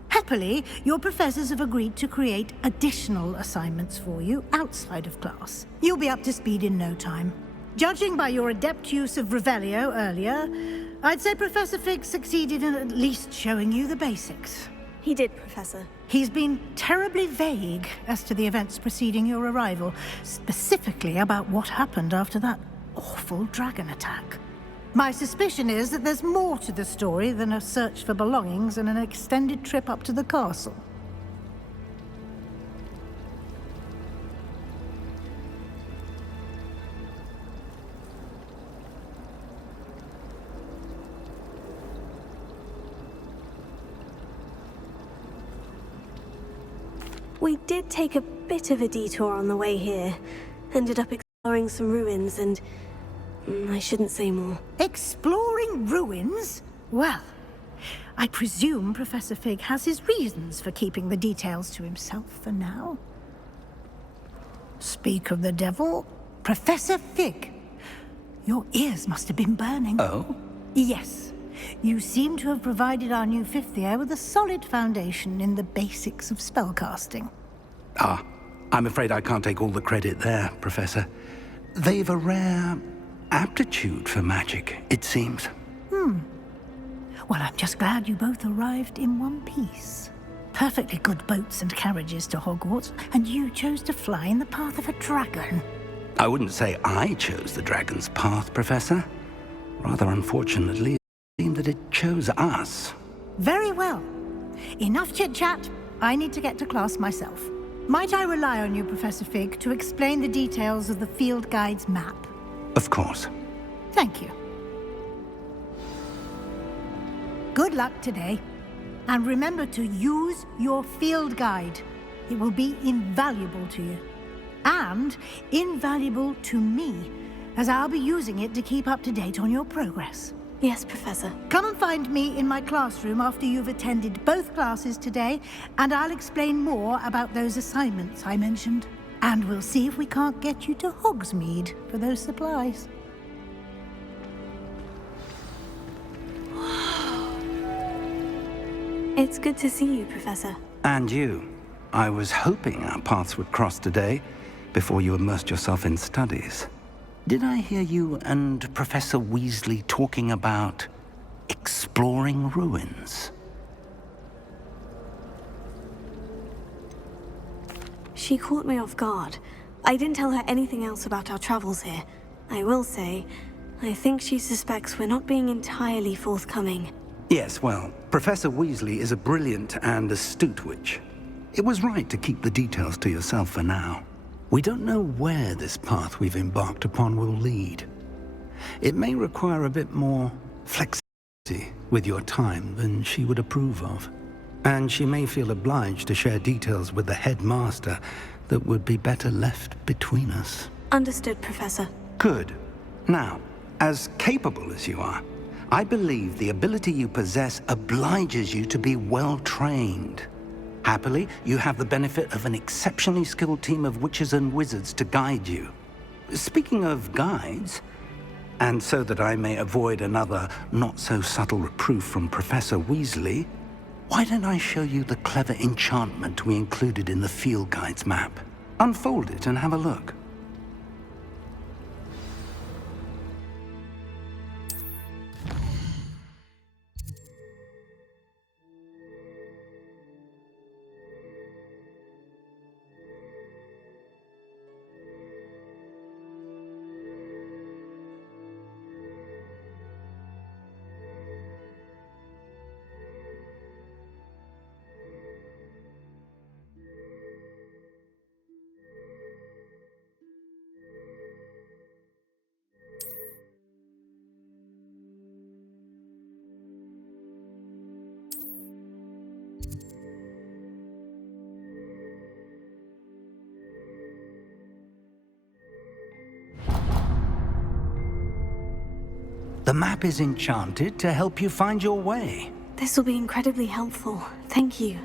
Happily, your professors have agreed to create additional assignments for you outside of class. You'll be up to speed in no time. Judging by your adept use of Revelio earlier, I'd say Professor Fig succeeded in at least showing you the basics. He did, Professor. He's been terribly vague as to the events preceding your arrival, specifically about what happened after that awful dragon attack. My suspicion is that there's more to the story than a search for belongings and an extended trip up to the castle. We did take a bit of a detour on the way here. Ended up exploring some ruins and... I shouldn't say more. Exploring ruins? Well, I presume Professor Fig has his reasons for keeping the details to himself for now. Speak of the devil, Professor Fig. Your ears must have been burning. Oh? Yes. You seem to have provided our new fifth year with a solid foundation in the basics of spellcasting. Ah, I'm afraid I can't take all the credit there, Professor. They've a rare aptitude for magic, it seems. Well, I'm just glad you both arrived in one piece. Perfectly good boats and carriages to Hogwarts, and you chose to fly in the path of a dragon. I wouldn't say I chose the dragon's path, Professor. Rather unfortunately, it seemed that it chose us. Very well. Enough chit-chat. I need to get to class myself. Might I rely on you, Professor Fig, to explain the details of the field guide's map? Of course. Thank you. Good luck today. And remember to use your field guide. It will be invaluable to you. And invaluable to me, as I'll be using it to keep up to date on your progress. Yes, Professor. Come and find me in my classroom after you've attended both classes today, and I'll explain more about those assignments I mentioned. And we'll see if we can't get you to Hogsmeade for those supplies. It's good to see you, Professor. And you. I was hoping our paths would cross today, before you immersed yourself in studies. Did I hear you and Professor Weasley talking about exploring ruins? She caught me off guard. I didn't tell her anything else about our travels here. I will say, I think she suspects we're not being entirely forthcoming. Yes, well, Professor Weasley is a brilliant and astute witch. It was right to keep the details to yourself for now. We don't know where this path we've embarked upon will lead. It may require a bit more flexibility with your time than she would approve of. And she may feel obliged to share details with the headmaster that would be better left between us. Understood, Professor. Good. Now, as capable as you are, I believe the ability you possess obliges you to be well-trained. Happily, you have the benefit of an exceptionally skilled team of witches and wizards to guide you. Speaking of guides, and so that I may avoid another not-so-subtle reproof from Professor Weasley, why don't I show you the clever enchantment we included in the field guide's map? Unfold it and have a look. The map is enchanted to help you find your way. This will be incredibly helpful. Thank you.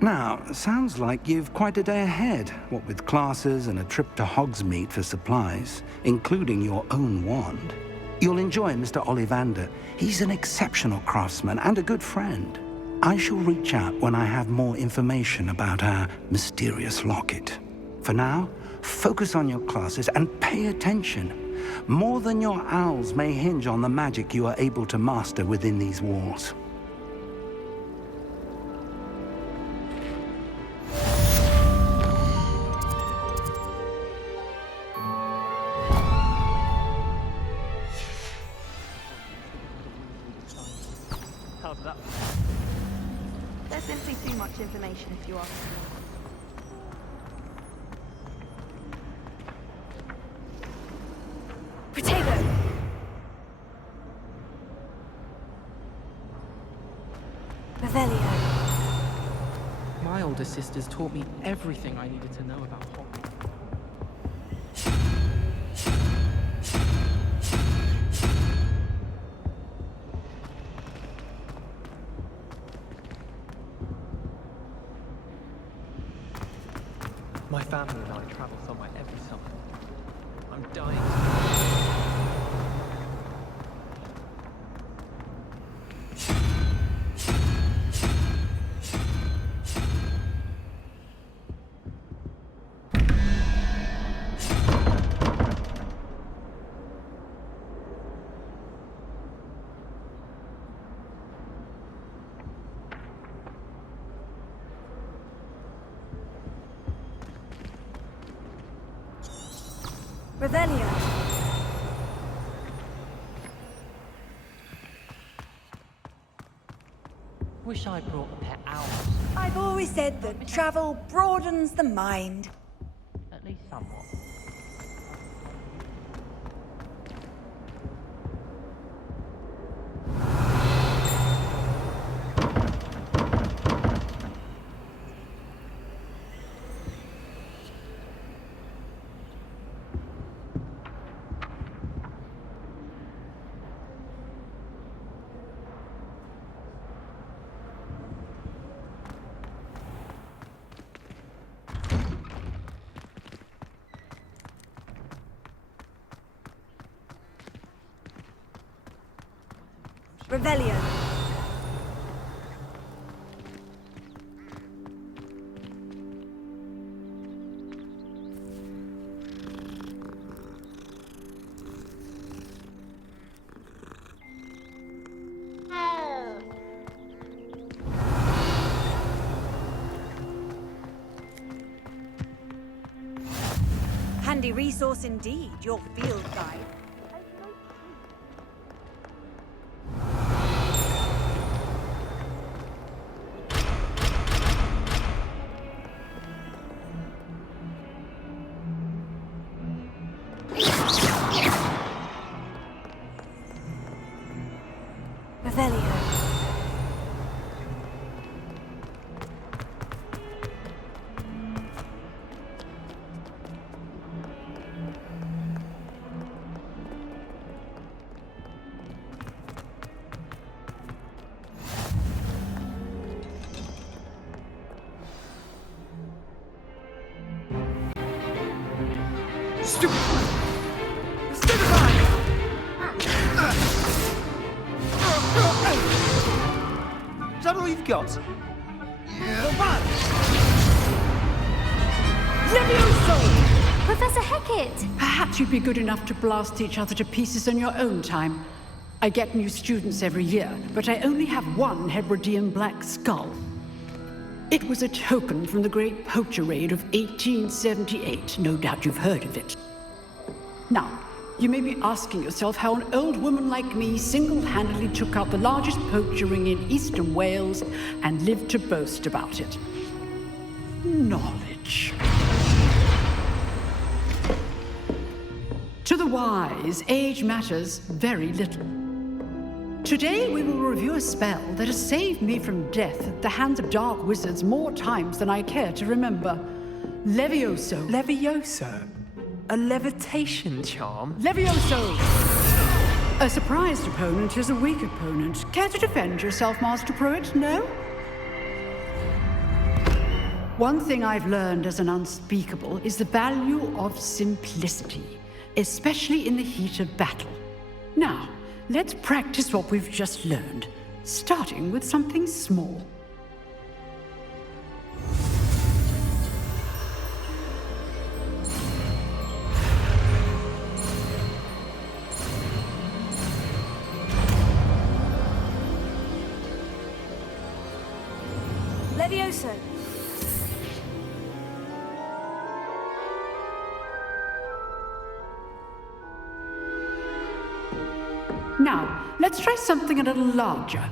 Now, sounds like you've quite a day ahead, what with classes and a trip to Hogsmeade for supplies, including your own wand. You'll enjoy Mr. Ollivander. He's an exceptional craftsman and a good friend. I shall reach out when I have more information about our mysterious locket. For now, focus on your classes and pay attention. More than your owls may hinge on the magic you are able to master within these walls. There's simply too much information if you ask me. Protego! Revelio. Miles older sisters taught me everything I needed to know about Hogwarts. My family and I travel somewhere every summer. I'm dying. Revelio. Wish I brought a pet owl. I've always said that travel broadens the mind. At least somewhat. Revelio. Handy resource indeed, your field guide. Revelio. Is that all you've got? Levioso! Professor Hecat! Perhaps you'd be good enough to blast each other to pieces in your own time. I get new students every year, but I only have one Hebridean black skull. It was a token from the Great Poacher Raid of 1878. No doubt you've heard of it. Now, you may be asking yourself how an old woman like me single-handedly took out the largest poacher ring in eastern Wales and lived to boast about it. Knowledge. To the wise, age matters very little. Today we will review a spell that has saved me from death at the hands of dark wizards more times than I care to remember. Levioso. Levioso? A levitation charm? Levioso! A surprised opponent is a weak opponent. Care to defend yourself, Master Pruitt? No? One thing I've learned as an unspeakable is the value of simplicity, especially in the heat of battle. Now, let's practice what we've just learned, starting with something small. Levioso. Now, let's try something a little larger.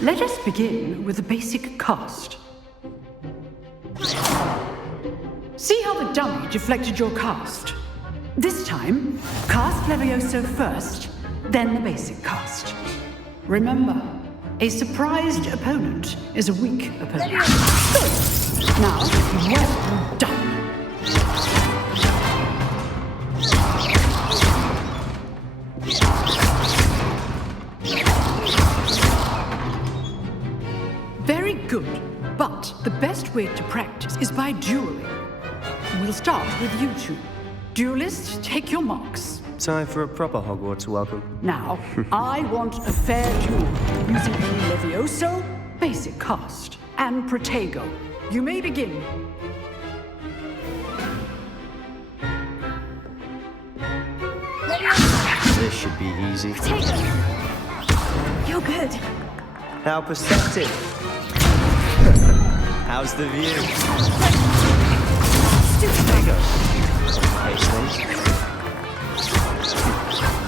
Let us begin with the basic cast. See how the dummy deflected your cast? This time, cast Levioso first, then the basic cast. Remember, a surprised opponent is a weak opponent. Good. Now, well done. Very good, but the best way to practice is by dueling. We'll start with you two. Duelists, take your marks. Time for a proper Hogwarts welcome. Now, I want a fair duel using only Levioso, basic cast, and Protego. You may begin. This should be easy. You're good. How perceptive. How's the view? Protego.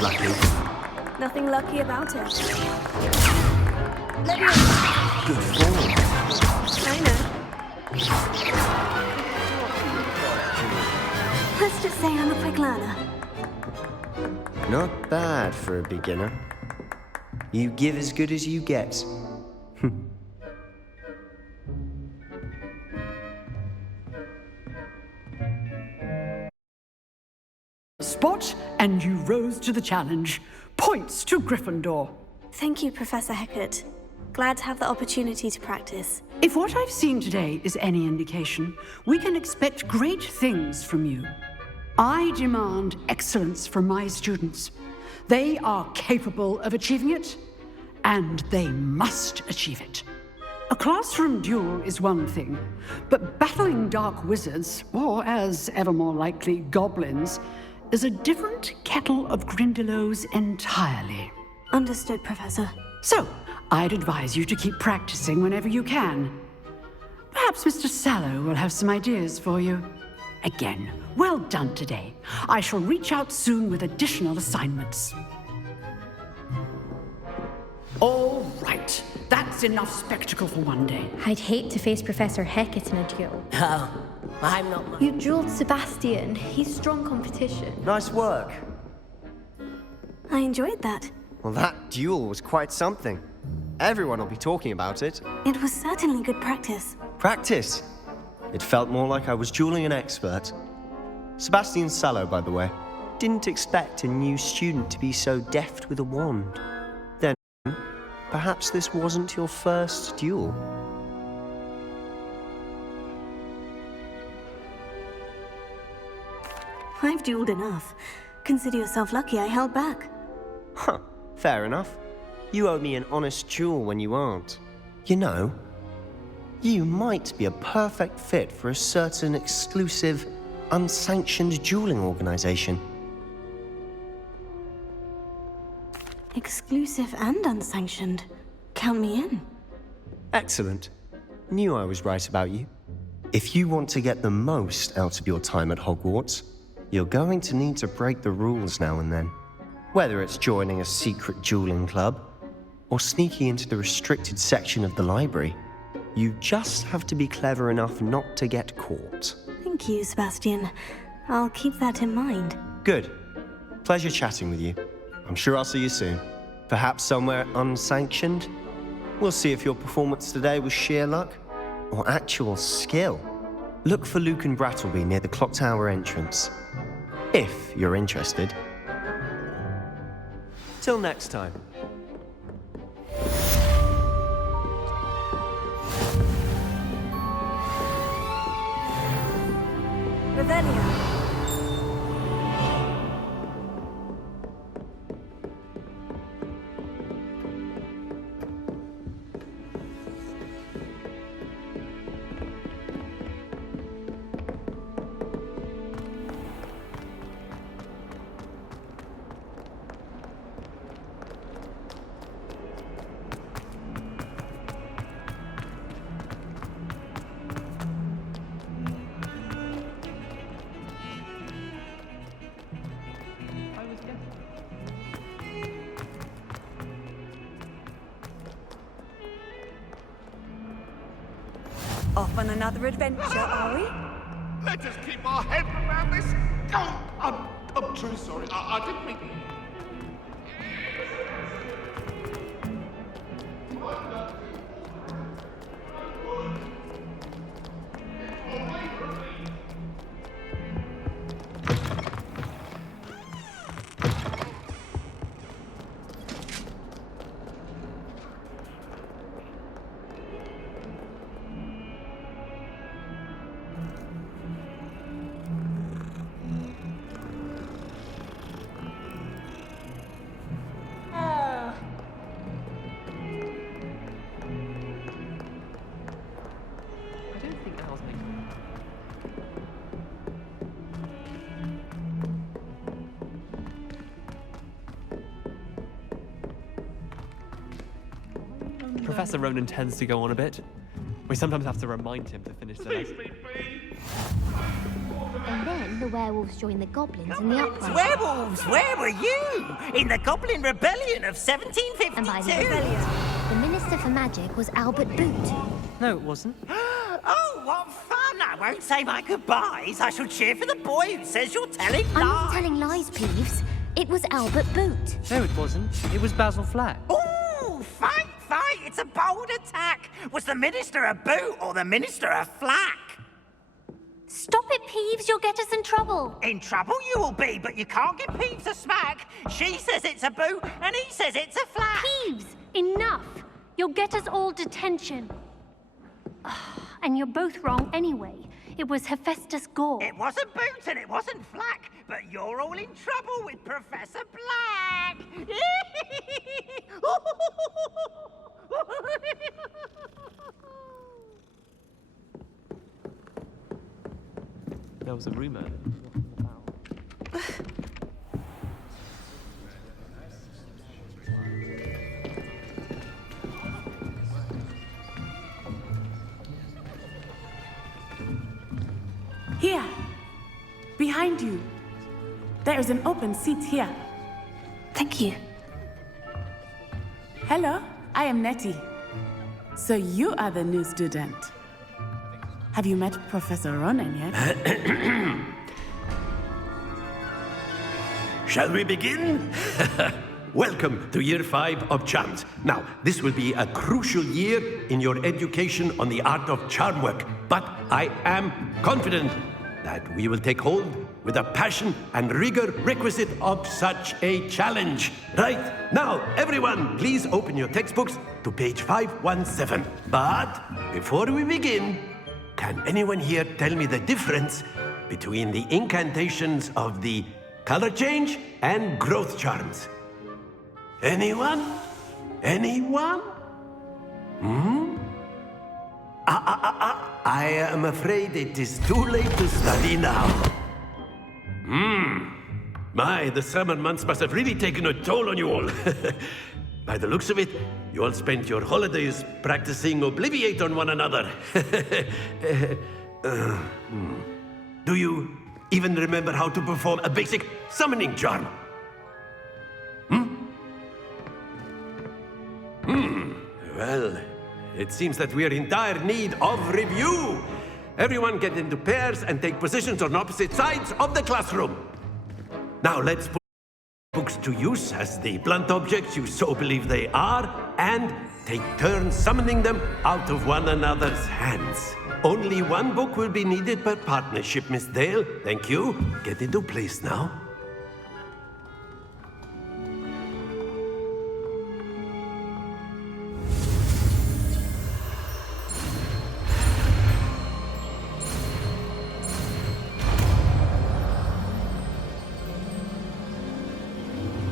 Lucky. Nothing lucky about it. Good form. I know. Let's just say I'm a quick learner. Not bad for a beginner. You give as good as you get. Spot, and you rose to the challenge. Points to Gryffindor. Thank you, Professor Hecat. Glad to have the opportunity to practice. If what I've seen today is any indication, we can expect great things from you. I demand excellence from my students. They are capable of achieving it, and they must achieve it. A classroom duel is one thing, but battling dark wizards, or as ever more likely, goblins, is a different kettle of Grindylows entirely. Understood, Professor. So, I'd advise you to keep practicing whenever you can. Perhaps Mr. Sallow will have some ideas for you. Again, well done today. I shall reach out soon with additional assignments. All right, that's enough spectacle for one day. I'd hate to face Professor Hecat in a duel. Oh, I'm not... You dueled Sebastian. He's strong competition. Nice work. I enjoyed that. Well, that duel was quite something. Everyone will be talking about it. It was certainly good practice. Practice? It felt more like I was dueling an expert. Sebastian Sallow, by the way. Didn't expect a new student to be so deft with a wand. Then, perhaps this wasn't your first duel. I've dueled enough. Consider yourself lucky I held back. Huh, fair enough. You owe me an honest duel when you aren't. You know, you might be a perfect fit for a certain exclusive, unsanctioned dueling organization. Exclusive and unsanctioned. Count me in. Excellent. Knew I was right about you. If you want to get the most out of your time at Hogwarts, you're going to need to break the rules now and then. Whether it's joining a secret dueling club, or sneaking into the restricted section of the library, you just have to be clever enough not to get caught. Thank you, Sebastian. I'll keep that in mind. Good. Pleasure chatting with you. I'm sure I'll see you soon. Perhaps somewhere unsanctioned? We'll see if your performance today was sheer luck or actual skill. Look for Luke and Brattleby near the clock tower entrance, if you're interested. Till next time. Revelio. Off on another adventure, are we? Let us keep our head around this. Oh, I'm truly sorry. I didn't mean... I don't think Al's making... Professor Ronan tends to go on a bit. We sometimes have to remind him to finish the lesson. And then the werewolves joined the goblins in the uprising. Werewolves, where were you? In the Goblin Rebellion of 1752? And by the rebellion, the Minister for Magic was Albert Boot. No, it wasn't. Oh, what fun! I won't say my goodbyes. I shall cheer for the boy who says you're telling lies. I'm not telling lies, Peeves. It was Albert Boot. No, it wasn't. It was Basil Flack. Ooh, fight! It's a bold attack. Was the Minister a boot or the Minister a flack? Stop it, Peeves. You'll get us in trouble. In trouble you will be, but you can't give Peeves a smack. She says it's a boot and he says it's a flack. Peeves, enough. You'll get us all detention. And you're both wrong anyway. It was Hephaestus Gore. It wasn't boot and it wasn't flack, but you're all in trouble with Professor Black. There was a rumor. Here, behind you. There is an open seat here. Thank you. Hello, I am Nettie. So you are the new student. Have you met Professor Ronan yet? Shall we begin? Welcome to Year 5 of Charms. Now, this will be a crucial year in your education on the art of charm work, but I am confident that we will take hold with the passion and rigor requisite of such a challenge. Right, now, everyone, please open your textbooks to page 517. But before we begin, can anyone here tell me the difference between the incantations of the color change and growth charms? Anyone? Anyone? I am afraid it is too late to study now. My, the summer months must have really taken a toll on you all. By the looks of it, you all spent your holidays practicing Obliviate on one another. Do you even remember how to perform a basic summoning charm? Well, it seems that we are in dire need of review. Everyone get into pairs and take positions on opposite sides of the classroom. Now let's put books to use as the blunt objects you so believe they are, and take turns summoning them out of one another's hands. Only one book will be needed per partnership, Miss Dale. Thank you. Get into place now.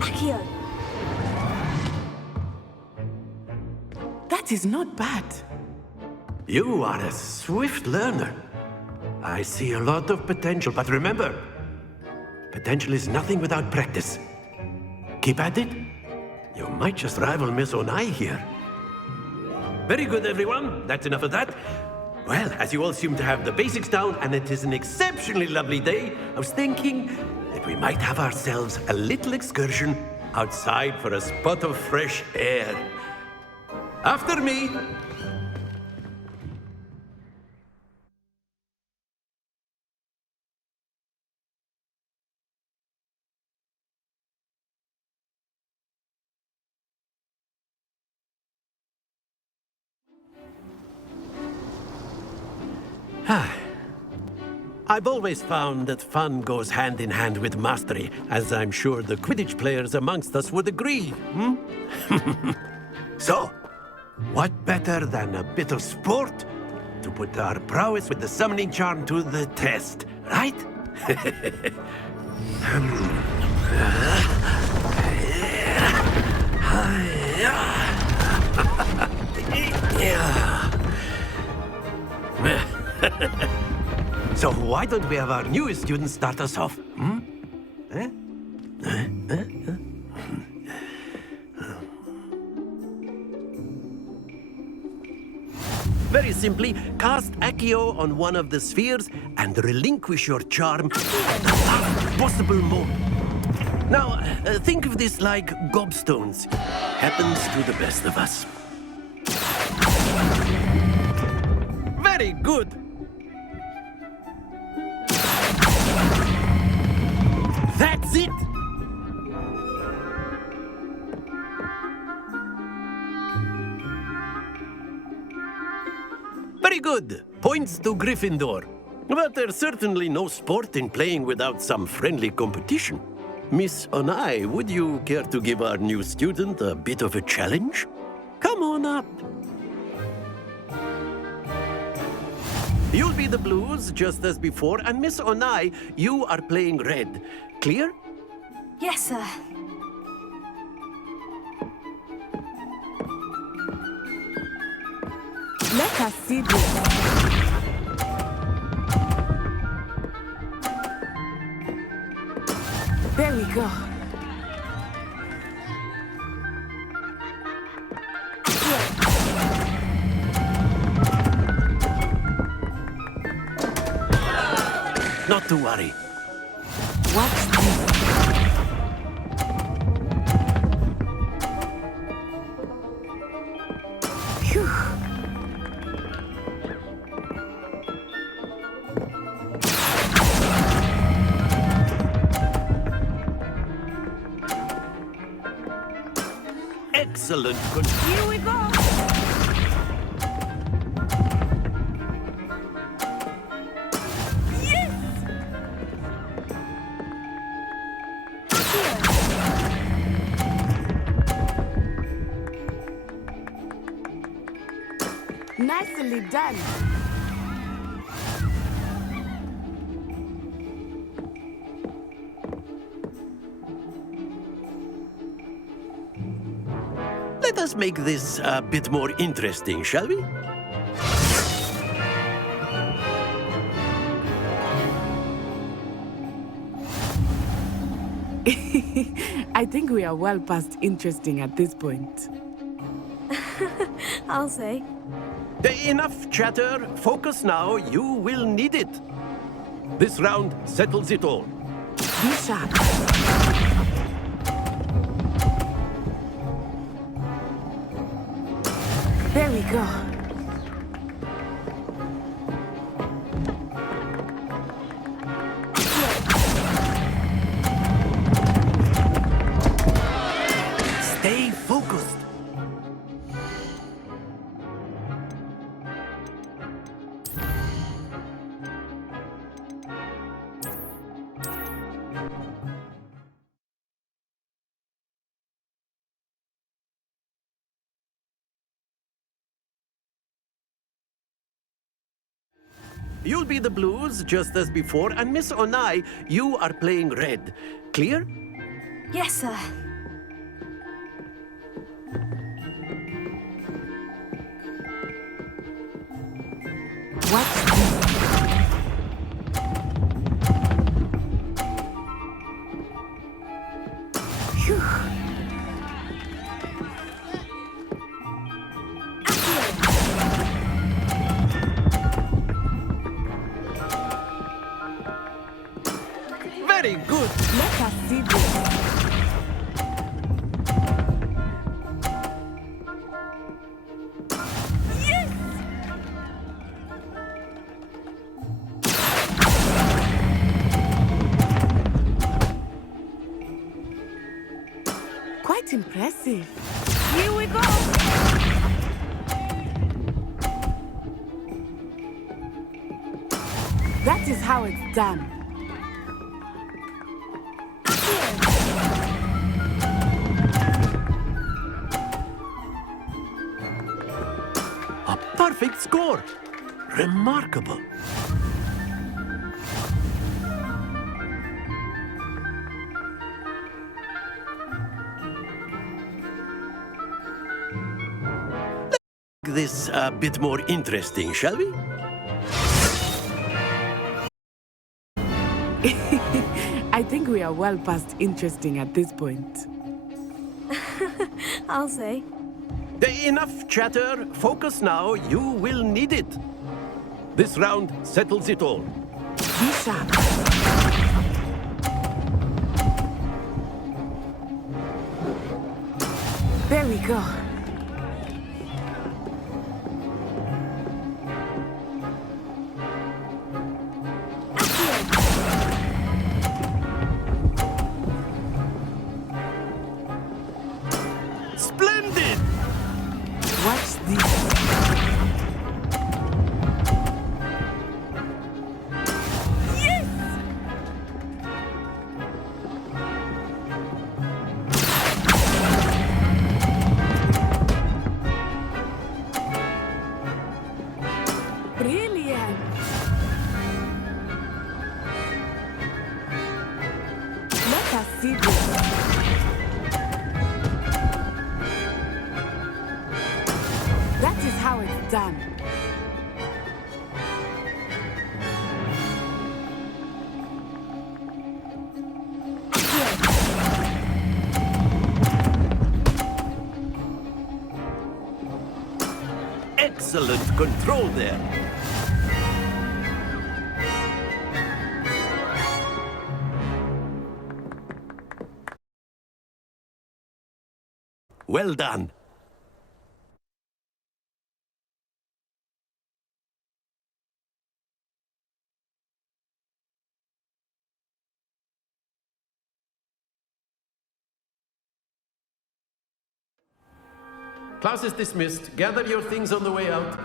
Accio. That is not bad. You are a swift learner. I see a lot of potential, but remember, potential is nothing without practice. Keep at it. You might just rival Miss Onai here. Very good, everyone. That's enough of that. Well, as you all seem to have the basics down, and it is an exceptionally lovely day, I was thinking that we might have ourselves a little excursion outside for a spot of fresh air. After me. I've always found that fun goes hand in hand with mastery, as I'm sure the Quidditch players amongst us would agree, So, what better than a bit of sport to put our prowess with the summoning charm to the test, right? So why don't we have our newest student start us off? Very simply, cast Accio on one of the spheres and relinquish your charm at the last possible moment. Now, think of this like gobstones. Happens to the best of us. Very good. That's it! Very good. Points to Gryffindor. But there's certainly no sport in playing without some friendly competition. Miss Onai, would you care to give our new student a bit of a challenge? Come on up. You'll be the blues, just as before, and Miss Onai, you are playing red. Clear? Yes, sir. Let us see this. There we go. Not to worry. What's this? Phew. Excellent. Here we go. Nicely done. Let us make this a bit more interesting, shall we? I think we are well past interesting at this point. I'll say. Enough chatter. Focus now. You will need it. This round settles it all. Be sharp. There we go. Stay focused. You'll be the blues, just as before, and Miss Onai, you are playing red. Clear? Yes, sir. What's this? Phew. Very good. Let us see this. Yes! Quite impressive. Here we go. That is how it's done. A perfect score! Remarkable. This a bit more interesting, shall we? I think we are well past interesting at this point. I'll say. Enough chatter. Focus now. You will need it. This round settles it all. Be sharp. There we go. Splendid! Watch this. Brilliant! Let us see this. That is how it's done. Excellent control there. Well done. Class is dismissed. Gather your things on the way out.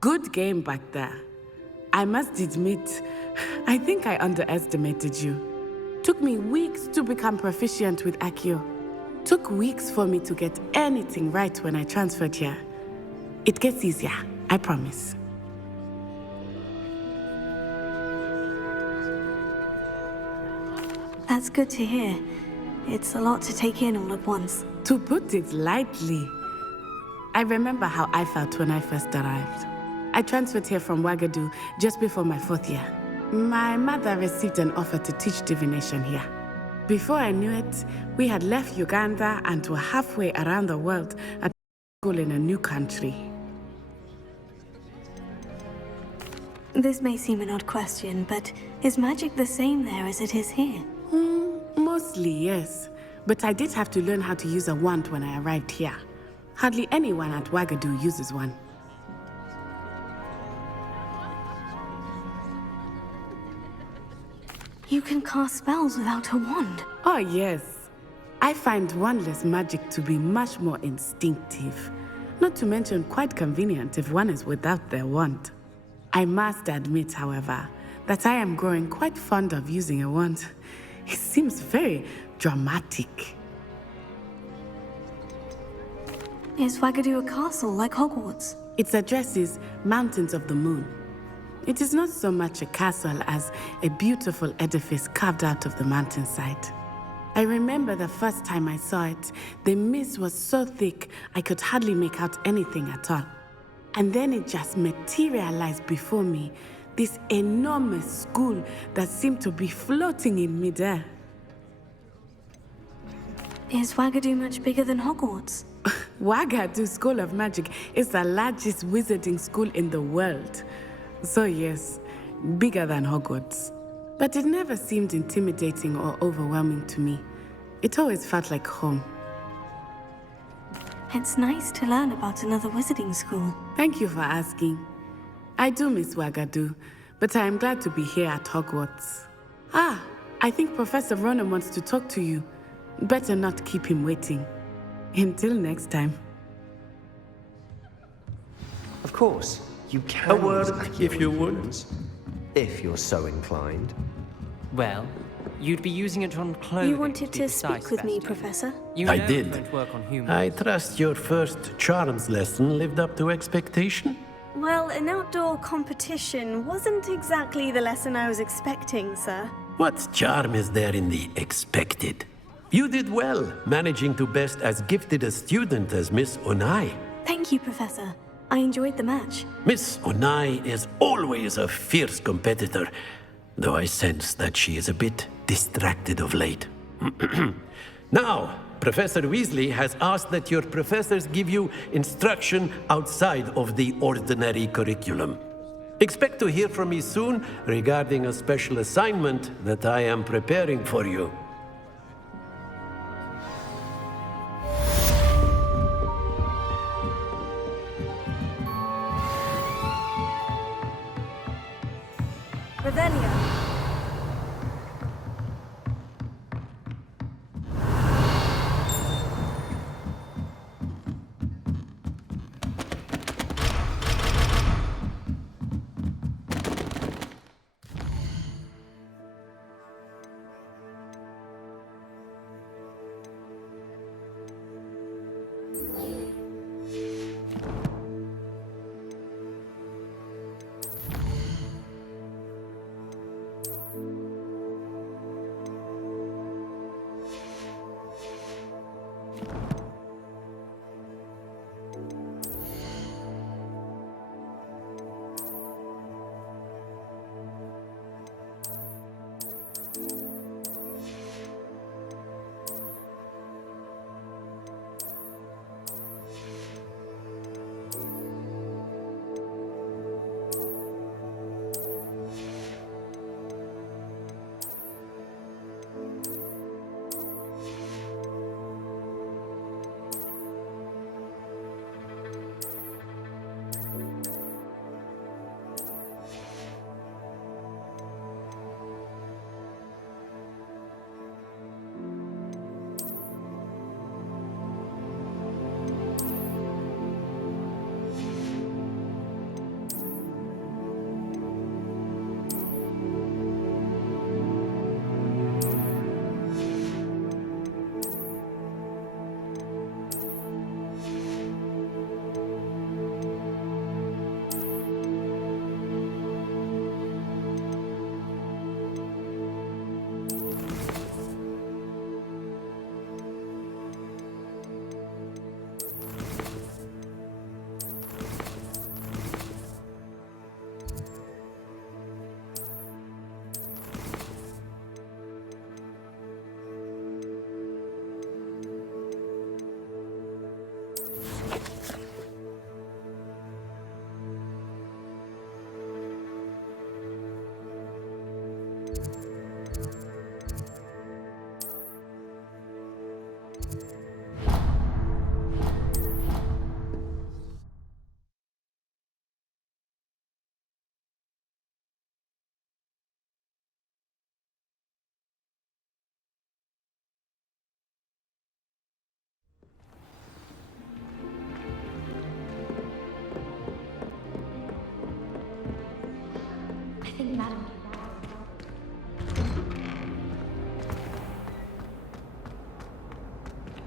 Good game back there. I must admit, I think I underestimated you. Took me weeks to become proficient with Accio. Took weeks for me to get anything right when I transferred here. It gets easier, I promise. That's good to hear. It's a lot to take in all at once. To put it lightly, I remember how I felt when I first arrived. I transferred here from Ouagadougou just before my 4th year. My mother received an offer to teach divination here. Before I knew it, we had left Uganda and were halfway around the world at school in a new country. This may seem an odd question, but is magic the same there as it is here? Mostly, yes. But I did have to learn how to use a wand when I arrived here. Hardly anyone at Ouagadougou uses one. You can cast spells without a wand. Oh, yes. I find wandless magic to be much more instinctive. Not to mention quite convenient if one is without their wand. I must admit, however, that I am growing quite fond of using a wand. It seems very dramatic. Is Ouagadougou a castle like Hogwarts? Its address is Mountains of the Moon. It is not so much a castle as a beautiful edifice carved out of the mountainside. I remember the first time I saw it, the mist was so thick I could hardly make out anything at all. And then it just materialized before me, this enormous school that seemed to be floating in midair. Is Ouagadougou much bigger than Hogwarts? Ouagadougou School of Magic is the largest wizarding school in the world. So yes, bigger than Hogwarts. But it never seemed intimidating or overwhelming to me. It always felt like home. It's nice to learn about another wizarding school. Thank you for asking. I do miss Ouagadougou, but I am glad to be here at Hogwarts. Ah, I think Professor Ronan wants to talk to you. Better not keep him waiting. Until next time. Of course. You can A word, use Accio if you would. influence, if you're so inclined. Well, you'd be using it on clothing. You wanted be to precise, speak with me, Sebastian. Professor? You I know did. it won't work on humans. I trust your first charms lesson lived up to expectation? Well, an outdoor competition wasn't exactly the lesson I was expecting, sir. What charm is there in the expected? You did well, managing to best as gifted a student as Miss Onai. Thank you, Professor. I enjoyed the match. Miss Onai is always a fierce competitor, though I sense that she is a bit distracted of late. Now, Professor Weasley has asked that your professors give you instruction outside of the ordinary curriculum. Expect to hear from me soon regarding a special assignment that I am preparing for you. Revelio.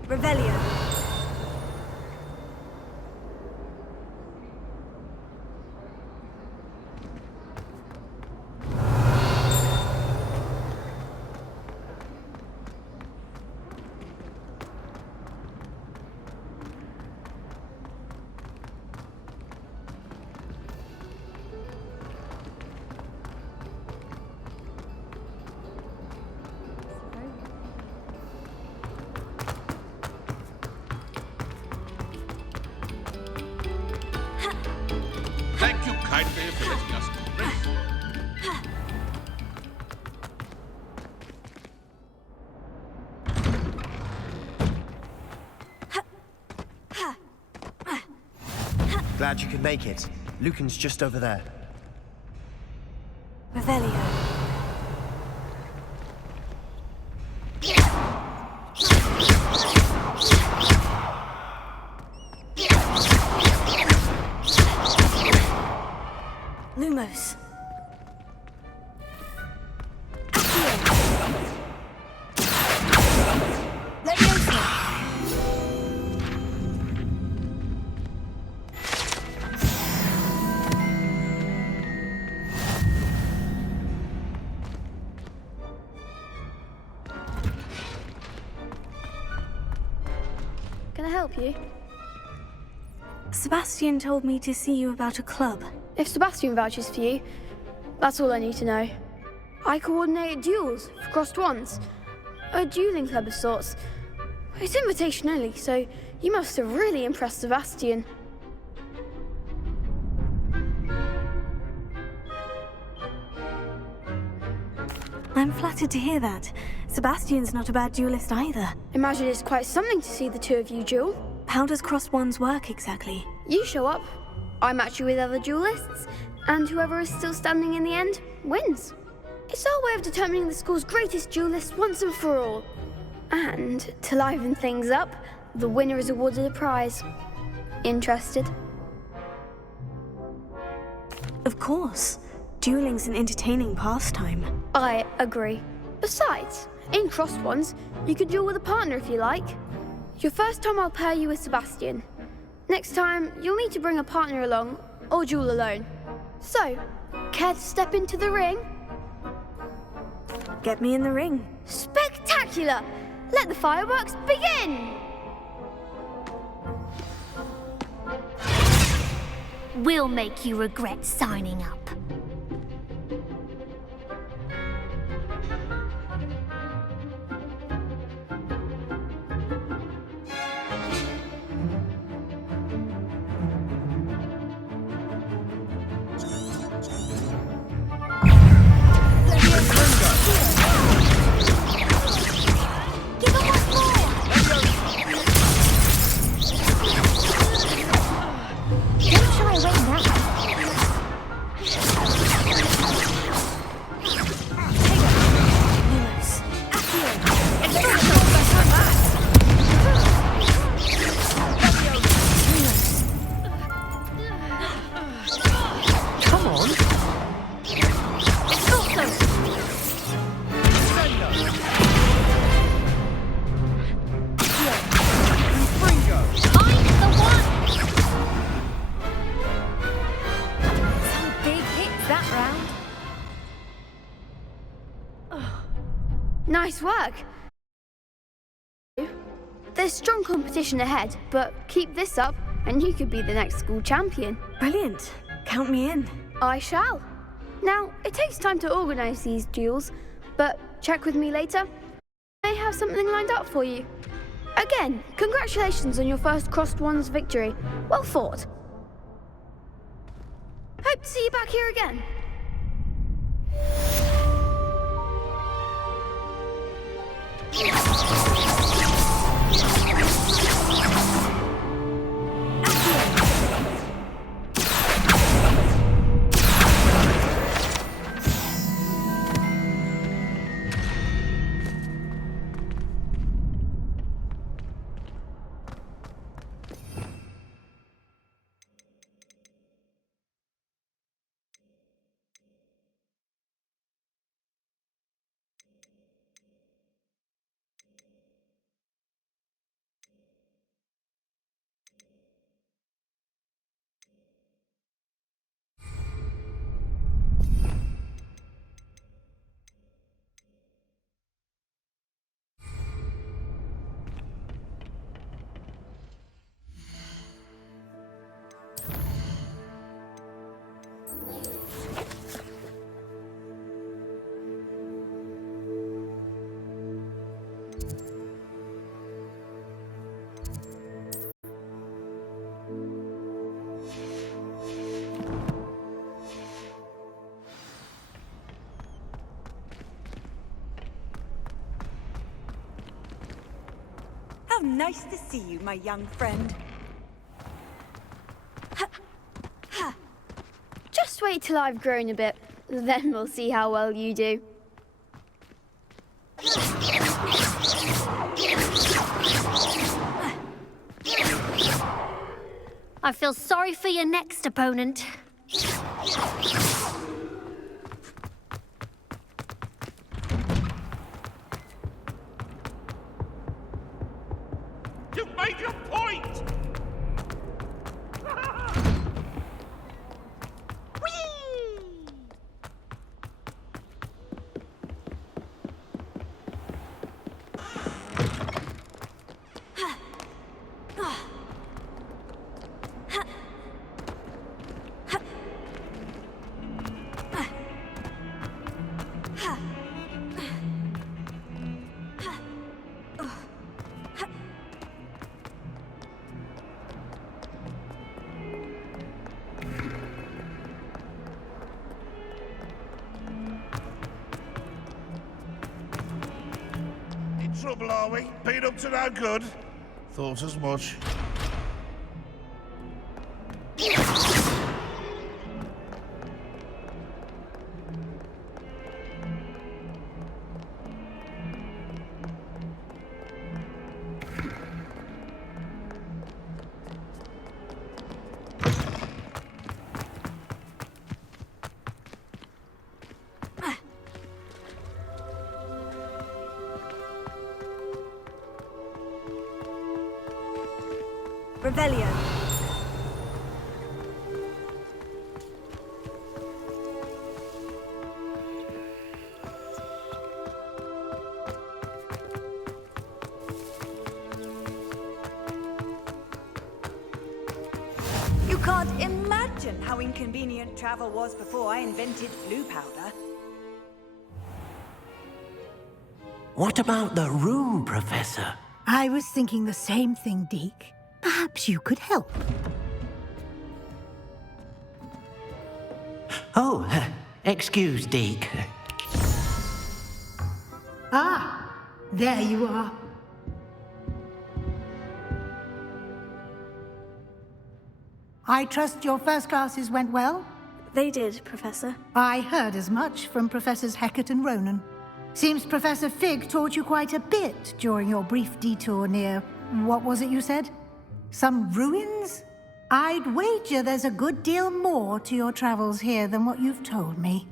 Revelio. Thank you kindly for letting us race. Glad you could make it. Lucan's just over there. Revelio. can I help you? Sebastian told me to see you about a club. If Sebastian vouches for you, that's all I need to know. I coordinate duels for crossed wands. A dueling club of sorts. It's invitation only, so you must have really impressed Sebastian. I'm flattered to hear that. Sebastian's not a bad duelist either. Imagine it's quite something to see the two of you duel. How does crossed wands work exactly? You show up, I match you with other duelists, and whoever is still standing in the end wins. It's our way of determining the school's greatest duelist once and for all. And to liven things up, the winner is awarded a prize. Interested? Of course. Dueling's an entertaining pastime. I agree. Besides, in crossed wands, you can duel with a partner if you like. Your first time I'll pair you with Sebastian. Next time, you'll need to bring a partner along, or duel alone. So, care to step into the ring? Get me in the ring. Spectacular! Let the fireworks begin! We'll make you regret signing up. Nice work. There's strong competition ahead, but keep this up and you could be the next school champion. Brilliant. Count me in. I shall. Now, it takes time to organise these duels, but check with me later. I may have something lined up for you. Again, congratulations on your first crossed wands victory. Well fought. Hope to see you back here again. How nice to see you, my young friend. Just wait till I've grown a bit, then we'll see how well you do. I feel sorry for your next opponent. You've made your point! trouble, are we? Been up to no good? Thought as much. Revelio. You can't imagine how inconvenient travel was before I invented blue powder. What about the room, Professor? I was thinking the same thing, Deke. Perhaps you could help. Oh, excuse, Deke. Ah, there you are. I trust your first classes went well? They did, Professor. I heard as much from Professors Hecat and Ronan. Seems Professor Fig taught you quite a bit during your brief detour near... what was it you said? Some ruins? I'd wager there's a good deal more to your travels here than what you've told me.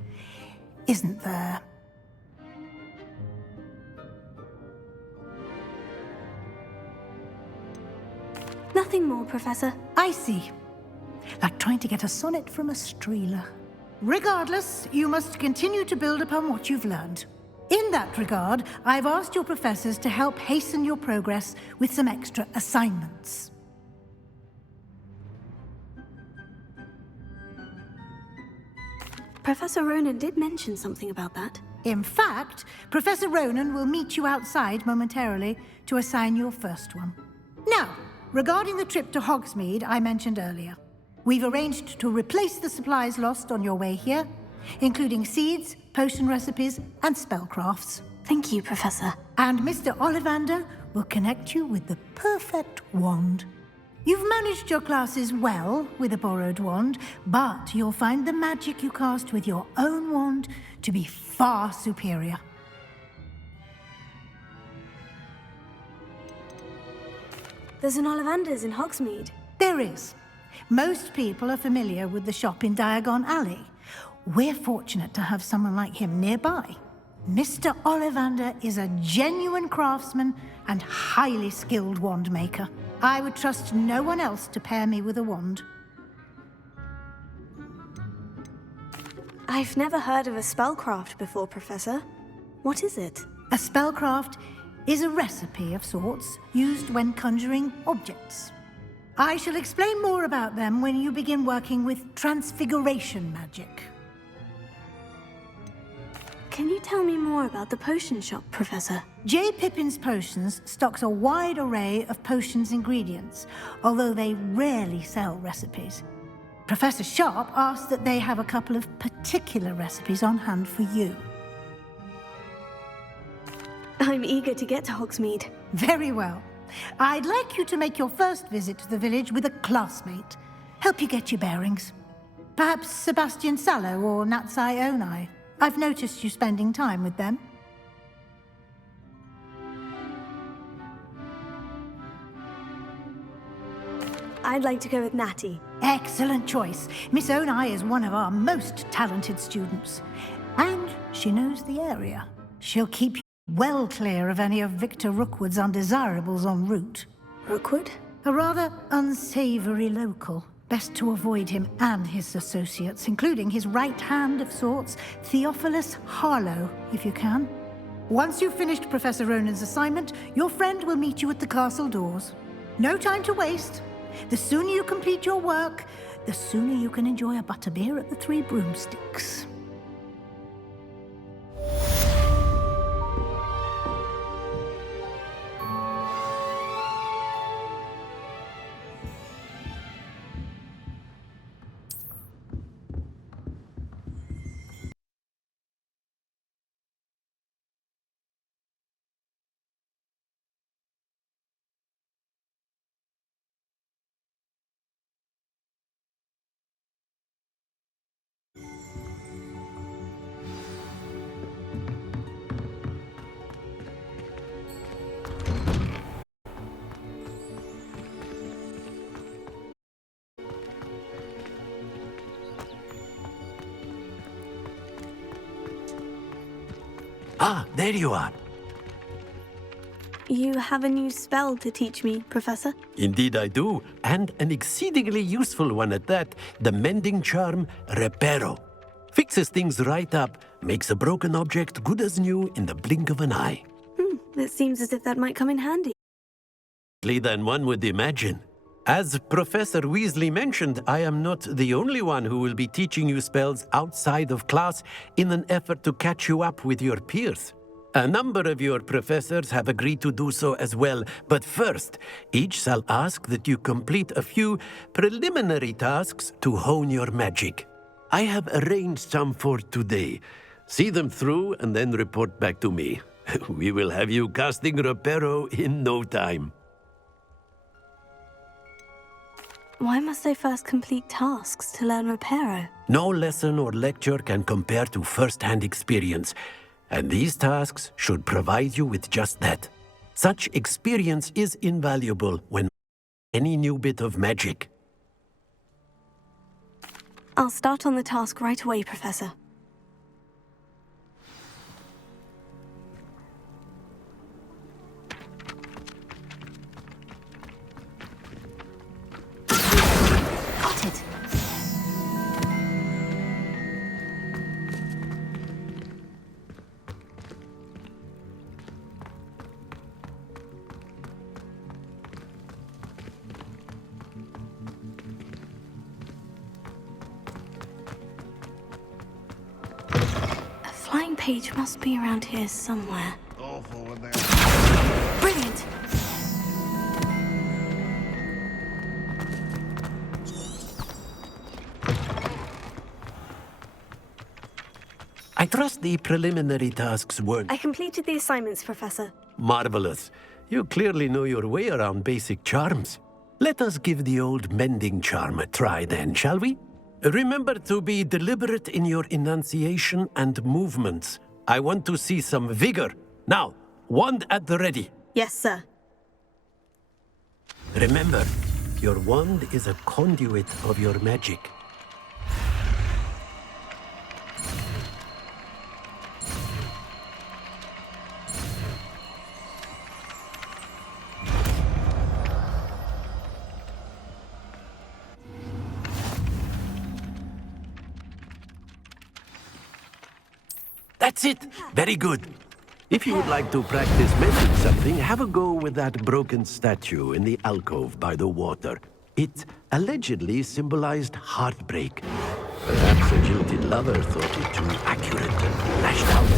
Isn't there? Nothing more, Professor. I see. Like trying to get a sonnet from a streeler. Regardless, you must continue to build upon what you've learned. In that regard, I've asked your professors to help hasten your progress with some extra assignments. Professor Ronan did mention something about that. In fact, Professor Ronan will meet you outside momentarily to assign your first one. Now, regarding the trip to Hogsmeade I mentioned earlier, we've arranged to replace the supplies lost on your way here, including seeds, potion recipes, and spellcrafts. Thank you, Professor. And Mr. Ollivander will connect you with the perfect wand. You've managed your classes well with a borrowed wand, but you'll find the magic you cast with your own wand to be far superior. There's an Ollivander's in Hogsmeade. There is. Most people are familiar with the shop in Diagon Alley. We're fortunate to have someone like him nearby. Mr. Ollivander is a genuine craftsman and highly skilled wand maker. I would trust no one else to pair me with a wand. I've never heard of a spellcraft before, Professor. What is it? A spellcraft is a recipe of sorts used when conjuring objects. I shall explain more about them when you begin working with transfiguration magic. Can you tell me more about the potion shop, Professor? J. Pippin's Potions stocks a wide array of potions ingredients, although they rarely sell recipes. Professor Sharp asked that they have a couple of particular recipes on hand for you. I'm eager to get to Hogsmeade. Very well. I'd like you to make your first visit to the village with a classmate. Help you get your bearings. Perhaps Sebastian Sallow or Natsai Onai. I've noticed you spending time with them. I'd like to go with Natty. Excellent choice. Miss Onai is one of our most talented students. And she knows the area. She'll keep you well clear of any of Victor Rookwood's undesirables en route. Rookwood? A rather unsavory local. Best to avoid him and his associates, including his right hand of sorts, Theophilus Harlow, if you can. Once you've finished Professor Ronan's assignment, your friend will meet you at the castle doors. No time to waste. The sooner you complete your work, the sooner you can enjoy a butterbeer at the Three Broomsticks. Ah, there you are. You have a new spell to teach me, Professor? Indeed I do, and an exceedingly useful one at that. The mending charm, Reparo. Fixes things right up, makes a broken object good as new in the blink of an eye. It seems as if that might come in handy. Than one would imagine. As Professor Weasley mentioned, I am not the only one who will be teaching you spells outside of class in an effort to catch you up with your peers. A number of your professors have agreed to do so as well, but first, each shall ask that you complete a few preliminary tasks to hone your magic. I have arranged some for today. See them through and then report back to me. We will have you casting Reparo in no time. Why must I first complete tasks to learn Reparo? No lesson or lecture can compare to first-hand experience, and these tasks should provide you with just that. Such experience is invaluable when any new bit of magic. I'll start on the task right away, Professor. Got it. Flying page must be around here somewhere. Brilliant! I trust the preliminary tasks weren't I completed the assignments, Professor. marvelous. You clearly know your way around basic charms. Let us give the old mending charm a try then, shall we? Remember to be deliberate in your enunciation and movements. I want to see some vigor. Now, wand at the ready. Yes, sir. Remember, your wand is a conduit of your magic. That's it! Very good. If you would like to practice mending something, have a go with that broken statue in the alcove by the water. It allegedly symbolized heartbreak. Perhaps a jilted lover thought it too accurate and lashed out.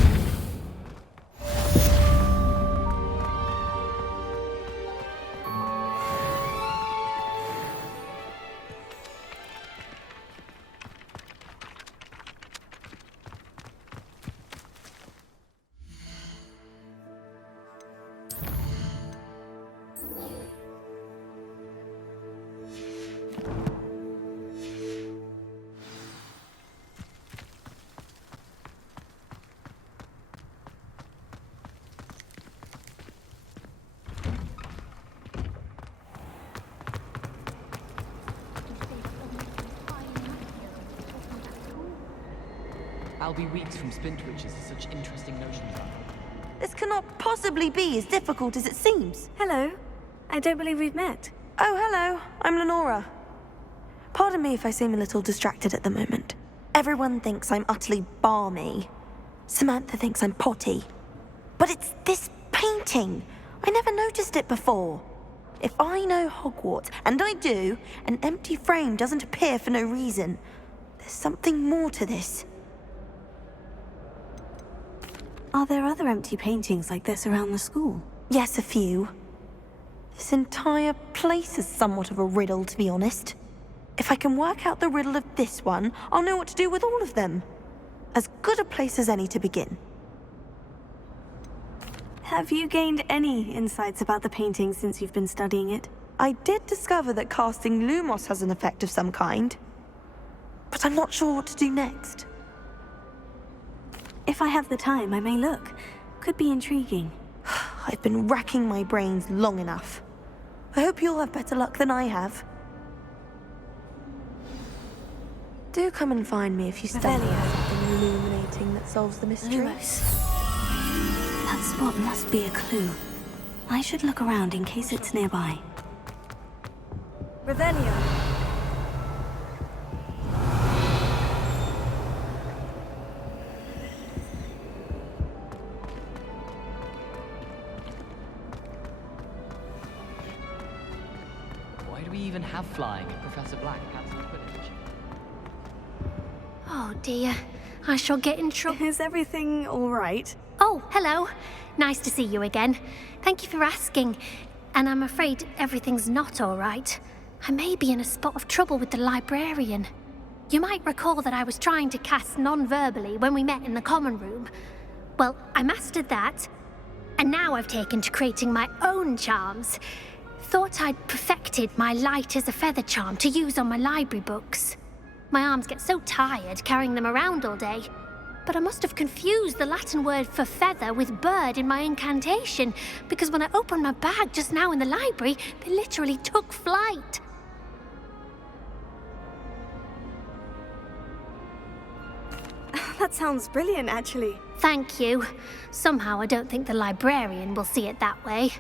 I'll be weeks from Splintwitches is such interesting notion. This cannot possibly be as difficult as it seems. Hello. I don't believe we've met. Oh, hello. I'm Lenora. Pardon me if I seem a little distracted at the moment. Everyone thinks I'm utterly balmy. Samantha thinks I'm potty. But it's this painting. I never noticed it before. If I know Hogwarts, and I do, an empty frame doesn't appear for no reason. There's something more to this. Are there other empty paintings like this around the school? Yes, a few. This entire place is somewhat of a riddle, to be honest. If I can work out the riddle of this one, I'll know what to do with all of them. As good a place as any to begin. Have you gained any insights about the painting since you've been studying it? I did discover that casting Lumos has an effect of some kind. But I'm not sure what to do next. If I have the time, I may look. Could be intriguing. I've been racking my brains long enough. I hope you'll have better luck than I have. Do come and find me if you stumble on something illuminating that solves the mystery. Lumos. That spot must be a clue. I should look around in case it's nearby. Revelio. Why do we even have flying if Professor Black cancelled Quidditch? Oh dear, I shall get in trouble. Is everything all right? Oh, hello. Nice to see you again. Thank you for asking. And I'm afraid everything's not all right. I may be in a spot of trouble with the librarian. You might recall that I was trying to cast non-verbally when we met in the common room. Well, I mastered that, and now I've taken to creating my own charms. Thought I'd perfected my light as a feather charm to use on my library books. My arms get so tired carrying them around all day. But I must have confused the Latin word for feather with bird in my incantation, because when I opened my bag just now in the library, they literally took flight. That sounds brilliant, actually. Thank you. Somehow I don't think the librarian will see it that way.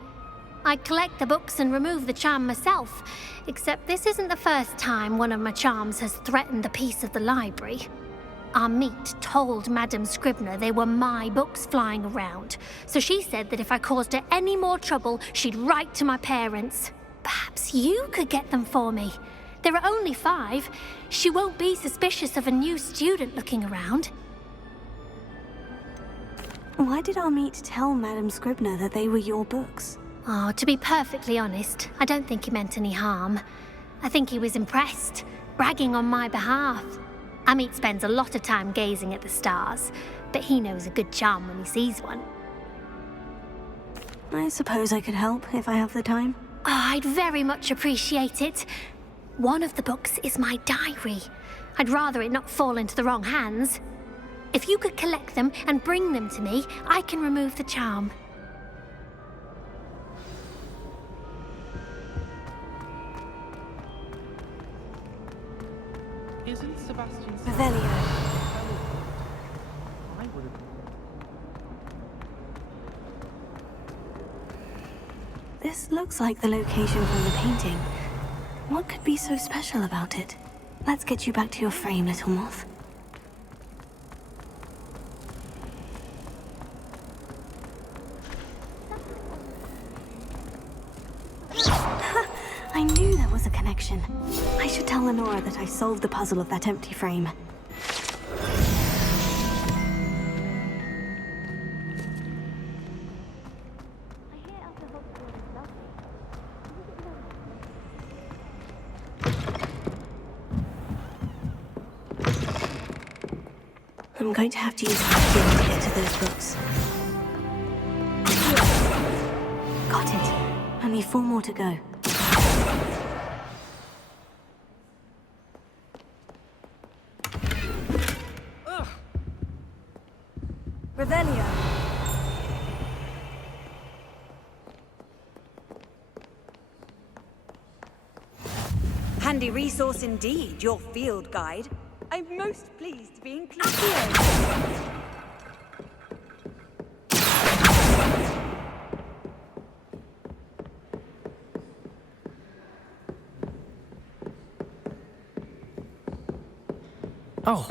I collect the books and remove the charm myself, except this isn't the first time one of my charms has threatened the peace of the library. Our meet told Madame Scribner they were my books flying around, so she said that if I caused her any more trouble, she'd write to my parents. Perhaps you could get them for me. There are only 5. She won't be suspicious of a new student looking around. Why did our meet tell Madame Scribner that they were your books? Oh, to be perfectly honest, I don't think he meant any harm. I think he was impressed, bragging on my behalf. Amit spends a lot of time gazing at the stars, but he knows a good charm when he sees one. I suppose I could help if I have the time. Oh, I'd very much appreciate it. One of the books is my diary. I'd rather it not fall into the wrong hands. If you could collect them and bring them to me, I can remove the charm. Isn't Sebastian... Revelio. I would have... This looks like the location from the painting. What could be so special about it? Let's get you back to your frame, little moth. I knew there was a connection. I should tell Lenora that I solved the puzzle of that empty frame. I'm going to have to use skill to get to those books. Got it. Only 4 more to go. Revelio. Handy resource indeed, your field guide. I'm most pleased to be included. Oh.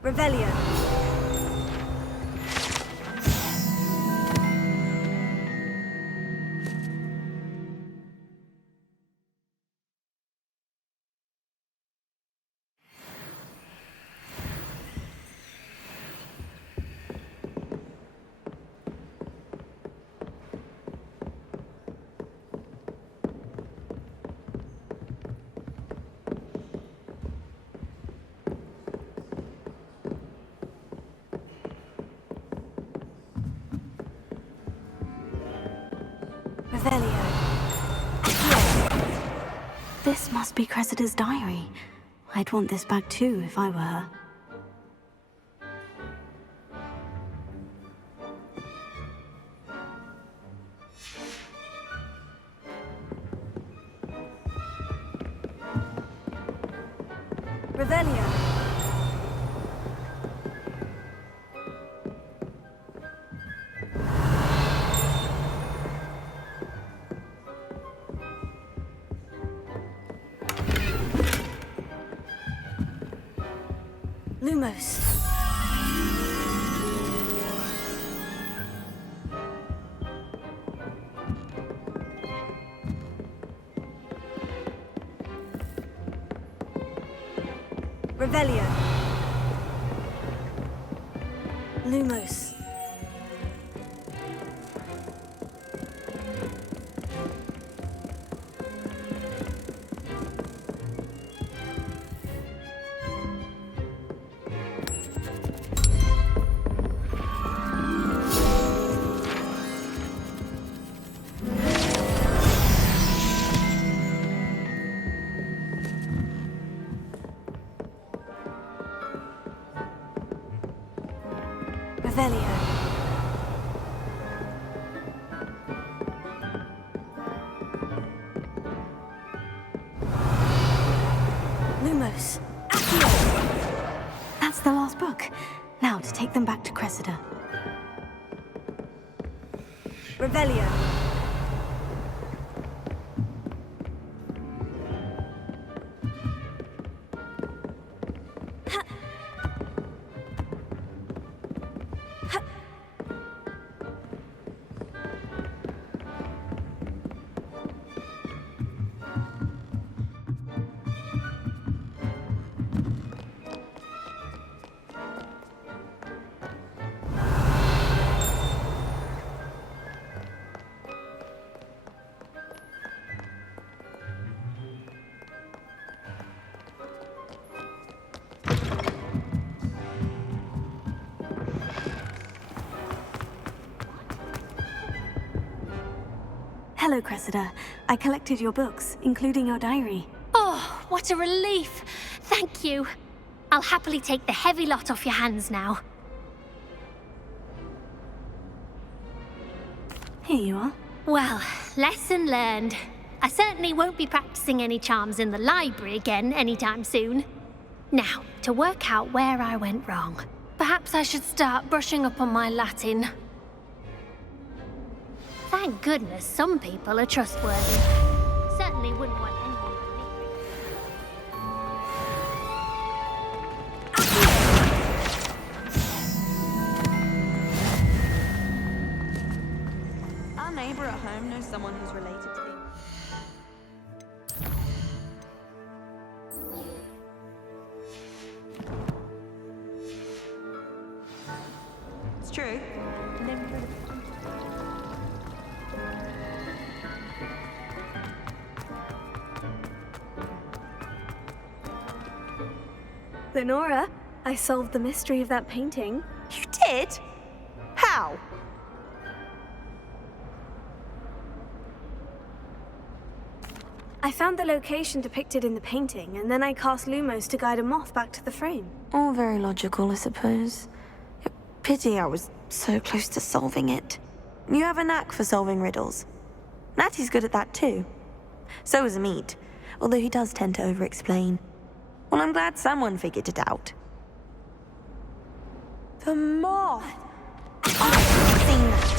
Revelio. This must be Cressida's diary. I'd want this back too if I were her. Revelio. Lumos. Revelio. Lumos. Revelio. Lumos. Accio. That's the last book. Now to take them back to Cressida. Revelio. Hello, Cressida. I collected your books, including your diary. Oh, what a relief. Thank you. I'll happily take the heavy lot off your hands now. Here you are. Well, lesson learned. I certainly won't be practicing any charms in the library again anytime soon. Now, to work out where I went wrong. Perhaps I should start brushing up on my Latin. Thank goodness some people are trustworthy. Certainly wouldn't want anyone but me. Our neighbor at home knows someone who's related to the... It's true. Lenora, I solved the mystery of that painting. You did? How? I found the location depicted in the painting, and then I cast Lumos to guide a moth back to the frame. All very logical, I suppose. Pity I was so close to solving it. You have a knack for solving riddles. Natty's good at that too. So is Amit, although he does tend to over-explain. Well, I'm glad someone figured it out. The moth! I've seen that.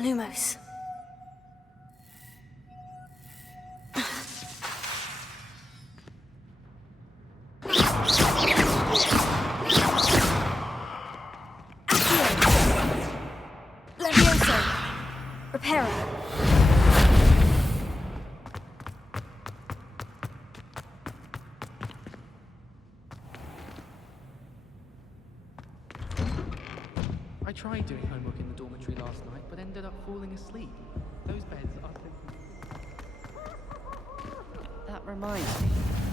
Lumos. Levioso. Reparo. I tried doing homework in the dormitory last night, but ended up falling asleep. Those beds are... That reminds me.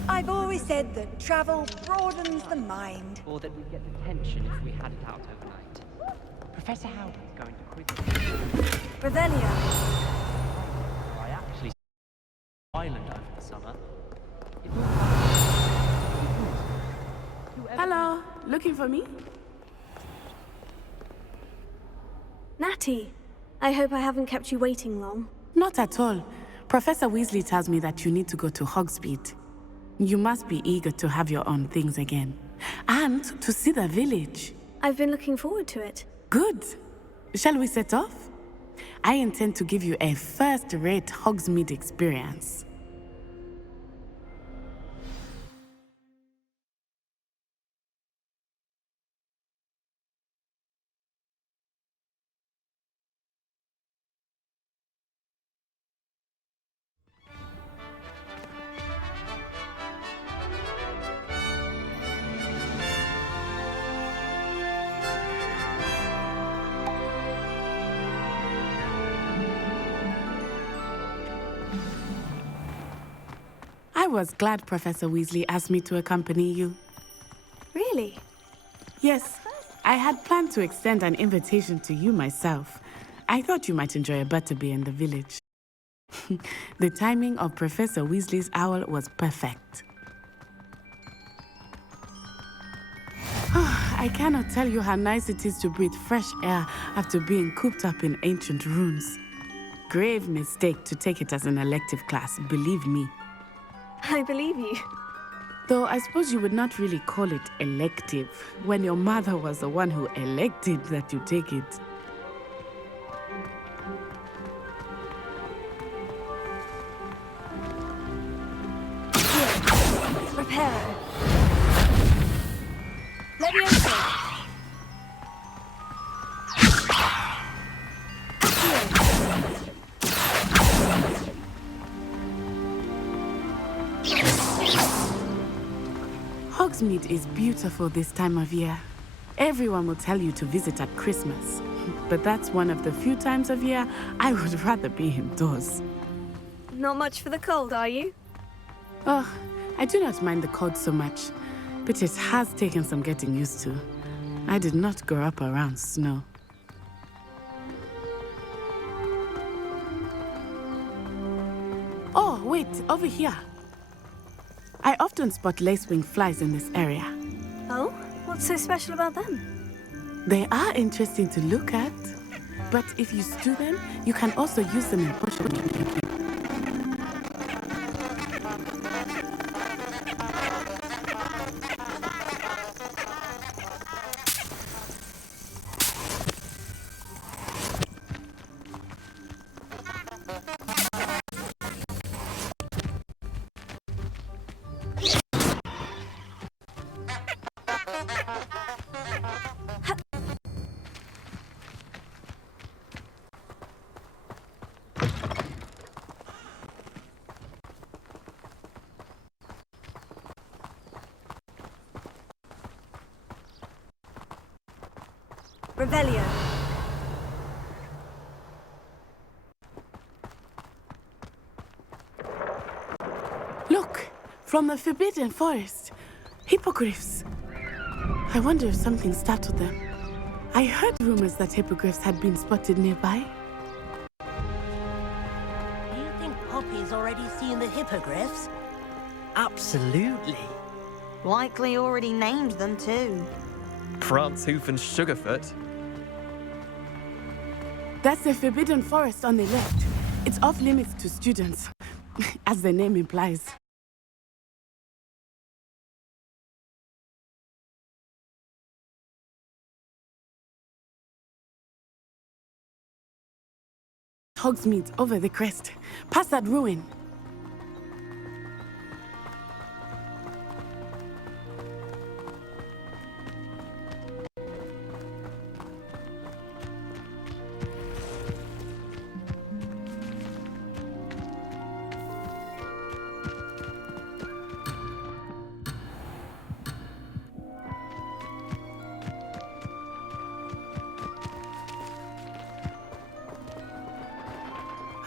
I've always said that travel broadens the mind. Or that we'd get detention if we had it out overnight. Professor Howden's going to quiz Revelio. I actually island over the summer. Hello, looking for me? Natty, I hope I haven't kept you waiting long. Not at all. Professor Weasley tells me that you need to go to Hogsmeade. You must be eager to have your own things again. And to see the village. I've been looking forward to it. Good. Shall we set off? I intend to give you a first-rate Hogsmeade experience. I was glad Professor Weasley asked me to accompany you. Really? Yes, I had planned to extend an invitation to you myself. I thought you might enjoy a butterbeer in the village. The timing of Professor Weasley's owl was perfect. I cannot tell you how nice it is to breathe fresh air after being cooped up in ancient ruins. Grave mistake to take it as an elective class, believe me. I believe you. Though I suppose you would not really call it elective when your mother was the one who elected that you take it. Reparo. Levioso. Hogsmeade is beautiful this time of year. Everyone will tell you to visit at Christmas. But that's one of the few times of year I would rather be indoors. Not much for the cold, are you? Oh, I do not mind the cold so much, but it has taken some getting used to. I did not grow up around snow. Oh, wait, over here. I often spot lacewing flies in this area. Oh? What's so special about them? They are interesting to look at, but if you stew them, you can also use them in potion. Revelio. Look, from the Forbidden Forest. Hippogriffs. I wonder if something startled them. I heard rumors that hippogriffs had been spotted nearby. Do you think Poppy's already seen the hippogriffs? Absolutely. Likely already named them too. Prancehoof and Sugarfoot. That's the Forbidden Forest on the left. It's off limits to students, as the name implies. Hogsmeade over the crest, past that ruin.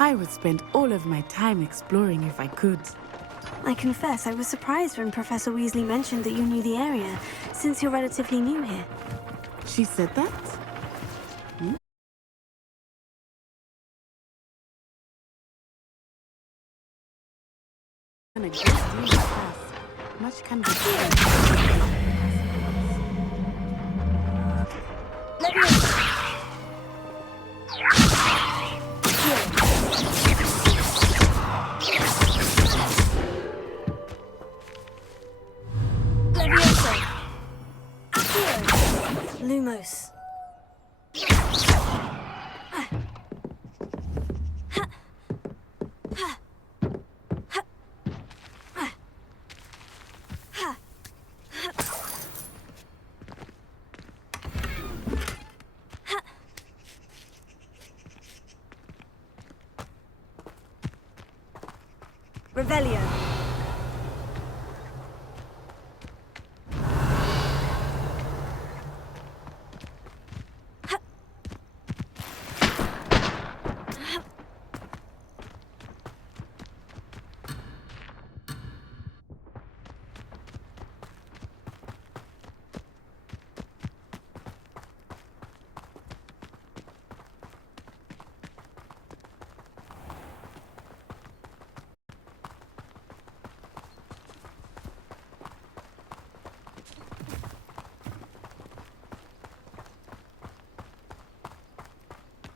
I would spend all of my time exploring if I could. I confess I was surprised when Professor Weasley mentioned that you knew the area, since you're relatively new here. She said that? And a great deal of stuff. Much can be Lumos. Revelio.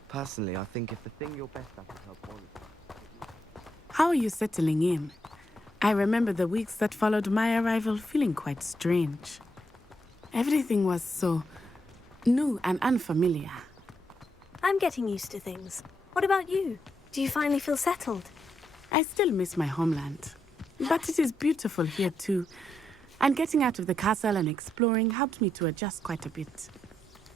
Personally, I think if the thing you're best at is help others. How are you settling in? I remember the weeks that followed my arrival feeling quite strange. Everything was so new and unfamiliar. I'm getting used to things. What about you? Do you finally feel settled? I still miss my homeland. But it is beautiful here too. And getting out of the castle and exploring helped me to adjust quite a bit.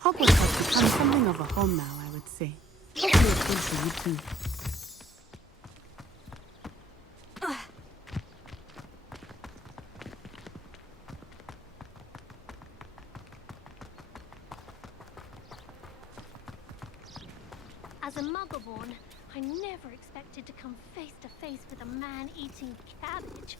Hogwarts has become something of a home now, I would say. Hopefully it feels for you too. As a Muggle-born, I never expected to come face to face with a man eating cabbage.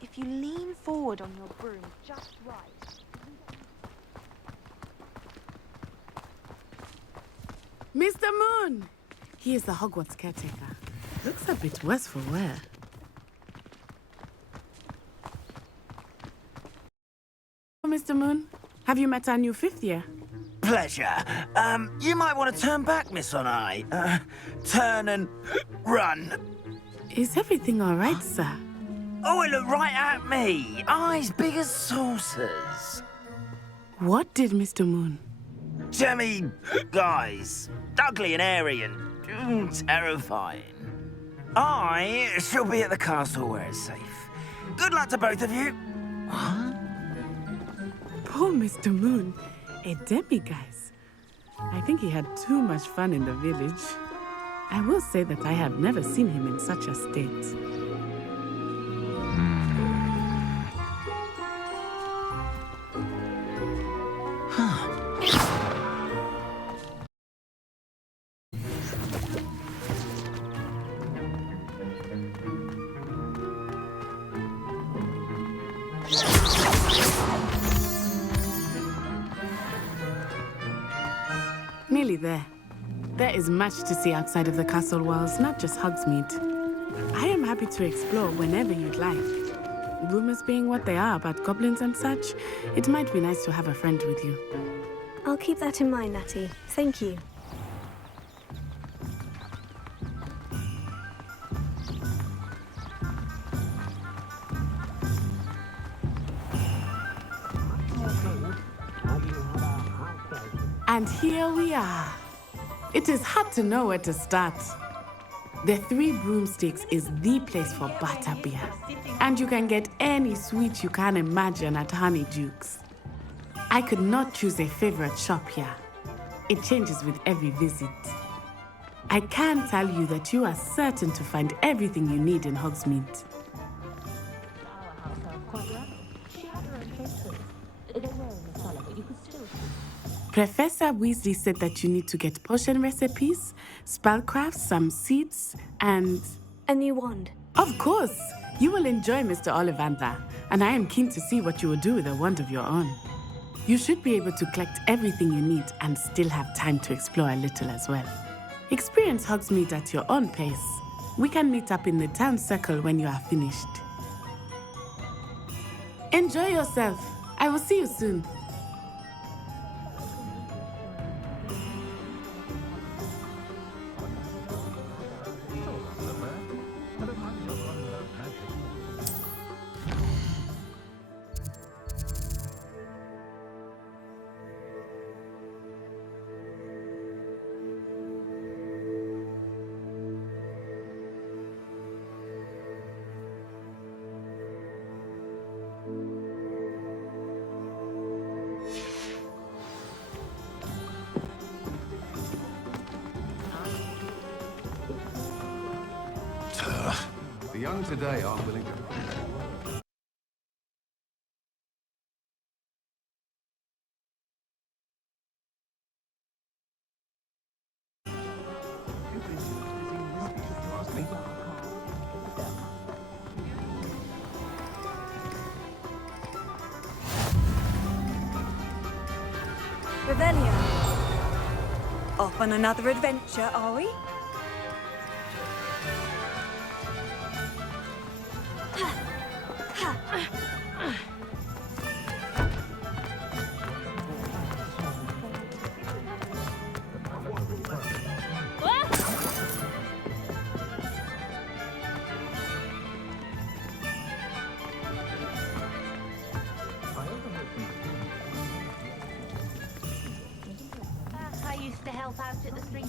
If you lean forward on your broom just right. Mr. Moon! He is the Hogwarts caretaker. Looks a bit worse for wear. Mr. Moon, have you met our new fifth year? Pleasure. You might want to turn back, Miss On-Eye. Turn and run. Is everything all right, sir? Oh, it looked right at me. Eyes big as saucers. What did Mr. Moon? Jemmy guys. Ugly and airy and terrifying. I shall be at the castle where it's safe. Good luck to both of you. What? Poor Mr. Moon. A demiguise. I think he had too much fun in the village. I will say that I have never seen him in such a state. Nearly there. There is much to see outside of the castle walls, not just Hogsmeade. I am happy to explore whenever you'd like. Rumors being what they are about goblins and such, it might be nice to have a friend with you. I'll keep that in mind, Natty. Thank you. And here we are. It is hard to know where to start. The Three Broomsticks is the place for butterbeer. And you can get any sweet you can imagine at Honeydukes. I could not choose a favorite shop here. It changes with every visit. I can tell you that you are certain to find everything you need in Hogsmeade. Professor Weasley said that you need to get potion recipes, spellcrafts, some seeds, and... a new wand. Of course! You will enjoy Mr. Ollivander, and I am keen to see what you will do with a wand of your own. You should be able to collect everything you need and still have time to explore a little as well. Experience Hogsmeade at your own pace. We can meet up in the town circle when you are finished. Enjoy yourself. I will see you soon. The young today aren't willing to... Revelio. Off on another adventure, are we? I used to help out at the street.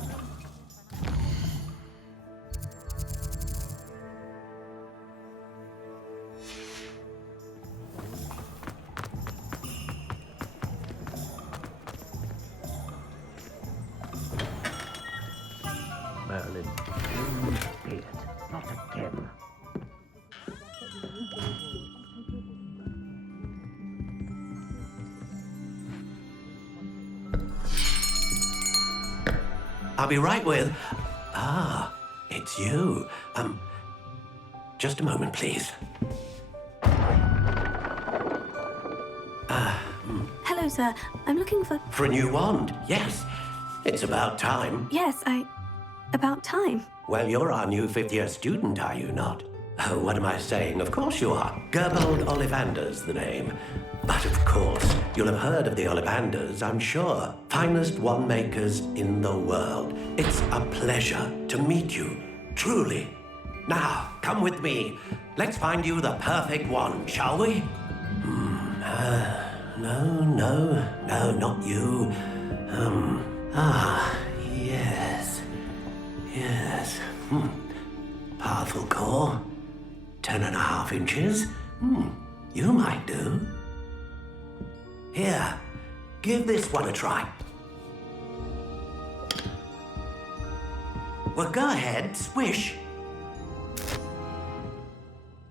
Merlin, be it. Not again. I'll be right with... Ah, it's you. Just a moment, please. Hello, sir. I'm looking for... For a new wand, yes. It's about time. Yes, about time. Well, you're our new fifth-year student, are you not? Oh, what am I saying? Of course you are. Gerbold Ollivander's the name. But of course, you'll have heard of the Ollivanders, I'm sure. Finest wand makers in the world. It's a pleasure to meet you, truly. Now, come with me. Let's find you the perfect wand, shall we? No, not you. Yes. Powerful core. 10.5 inches. You might do. Here, give this one a try. Well, go ahead, swish.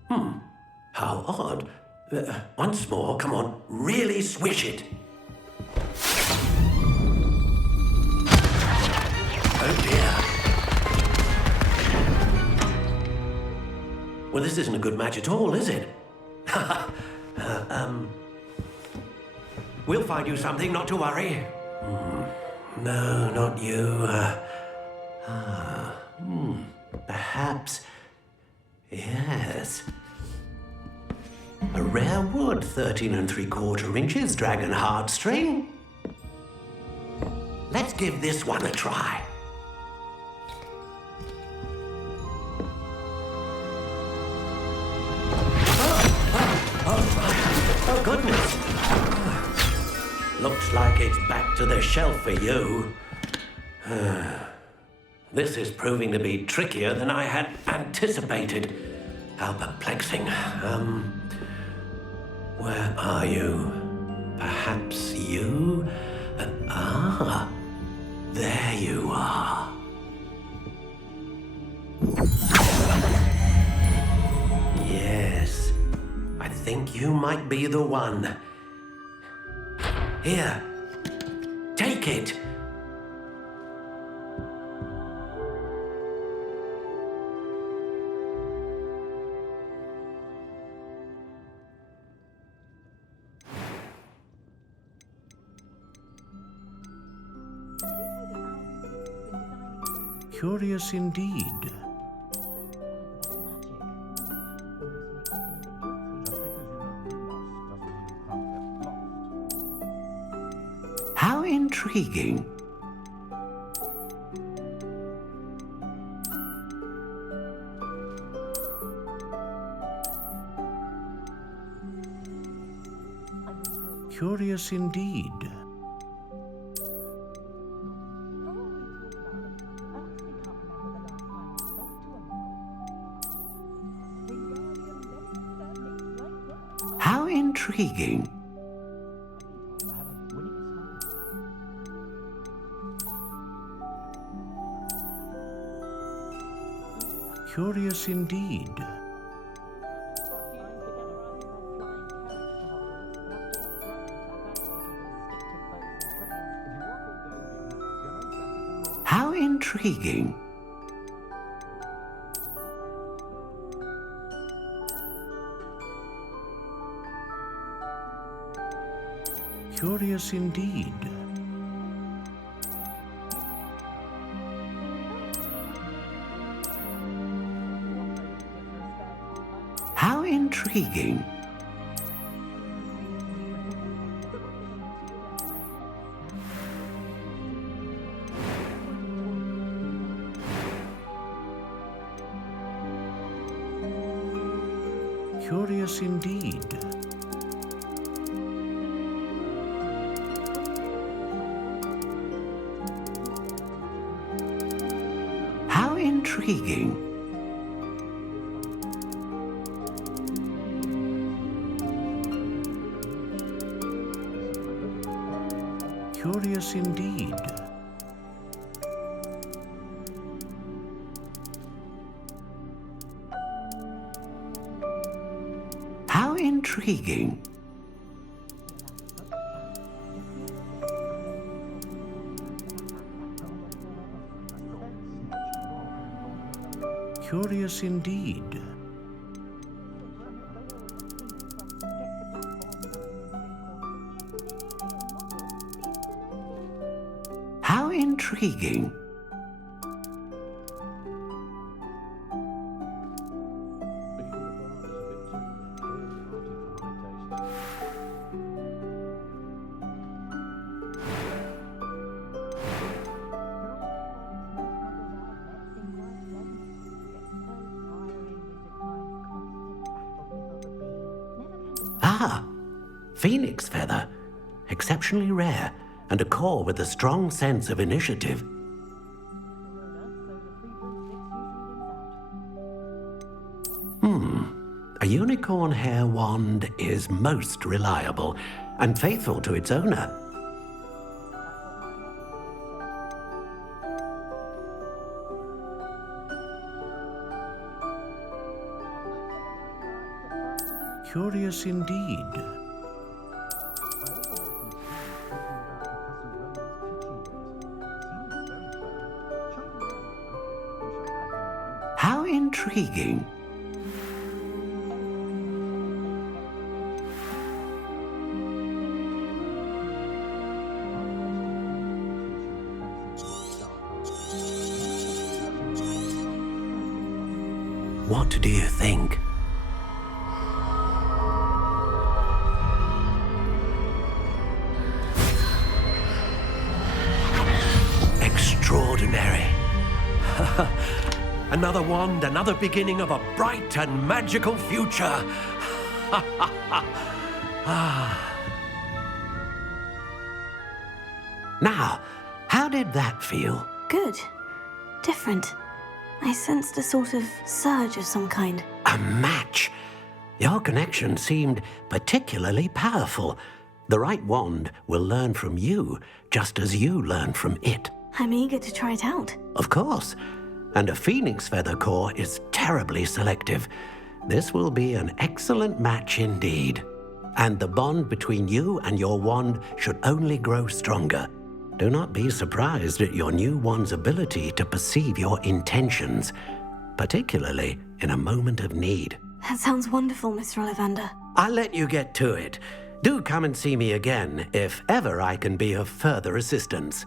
How odd. Once more, come on, really swish it. Oh dear. Well, this isn't a good match at all, is it? We'll find you something, not to worry. No, not you. Perhaps. Yes. A rare wood, 13 3/4 inches, dragon heartstring. Let's give this one a try. Oh goodness. Looks like it's back to the shelf for you. This is proving to be trickier than I had anticipated. How perplexing. Where are you? Perhaps you? There you are. Yes, I think you might be the one. Here, take it. Curious indeed. How intriguing. Curious indeed. How intriguing. Curious indeed. How intriguing. Curious indeed. How intriguing. Curious indeed. How intriguing. Curious indeed. How intriguing. Curious indeed. How intriguing. Ah, phoenix feather. Exceptionally rare, and a core with a strong sense of initiative. A unicorn hair wand is most reliable and faithful to its owner. Curious indeed. How intriguing. What do you think? Extraordinary. Another wand, another beginning of a bright and magical future. Now, how did that feel? Good. Different. I sensed a sort of surge of some kind. A match? Your connection seemed particularly powerful. The right wand will learn from you, just as you learn from it. I'm eager to try it out. Of course. And a phoenix feather core is terribly selective. This will be an excellent match indeed. And the bond between you and your wand should only grow stronger. Do not be surprised at your new wand's ability to perceive your intentions, particularly in a moment of need. That sounds wonderful, Mr. Ollivander. I'll let you get to it. Do come and see me again if ever I can be of further assistance.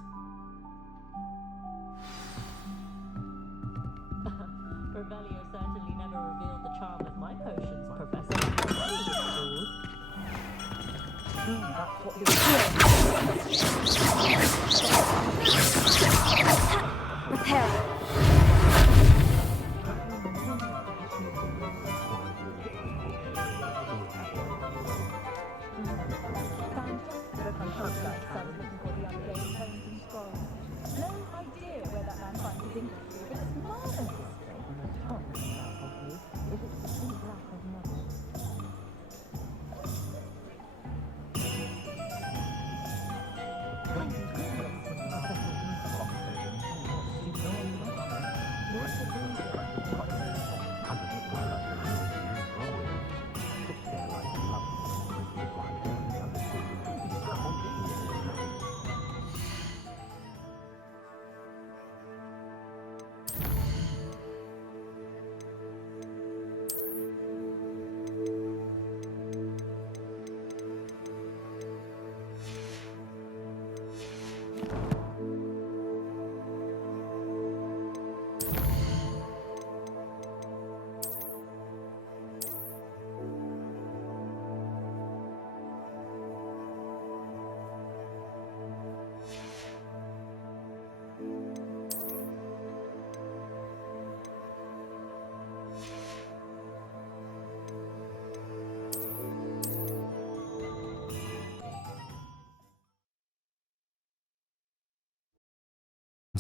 Revelio certainly never revealed the charm of my potions, Professor. That's what Repair.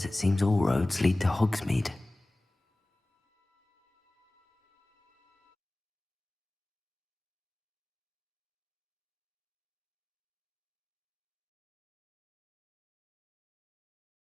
It seems all roads lead to Hogsmeade.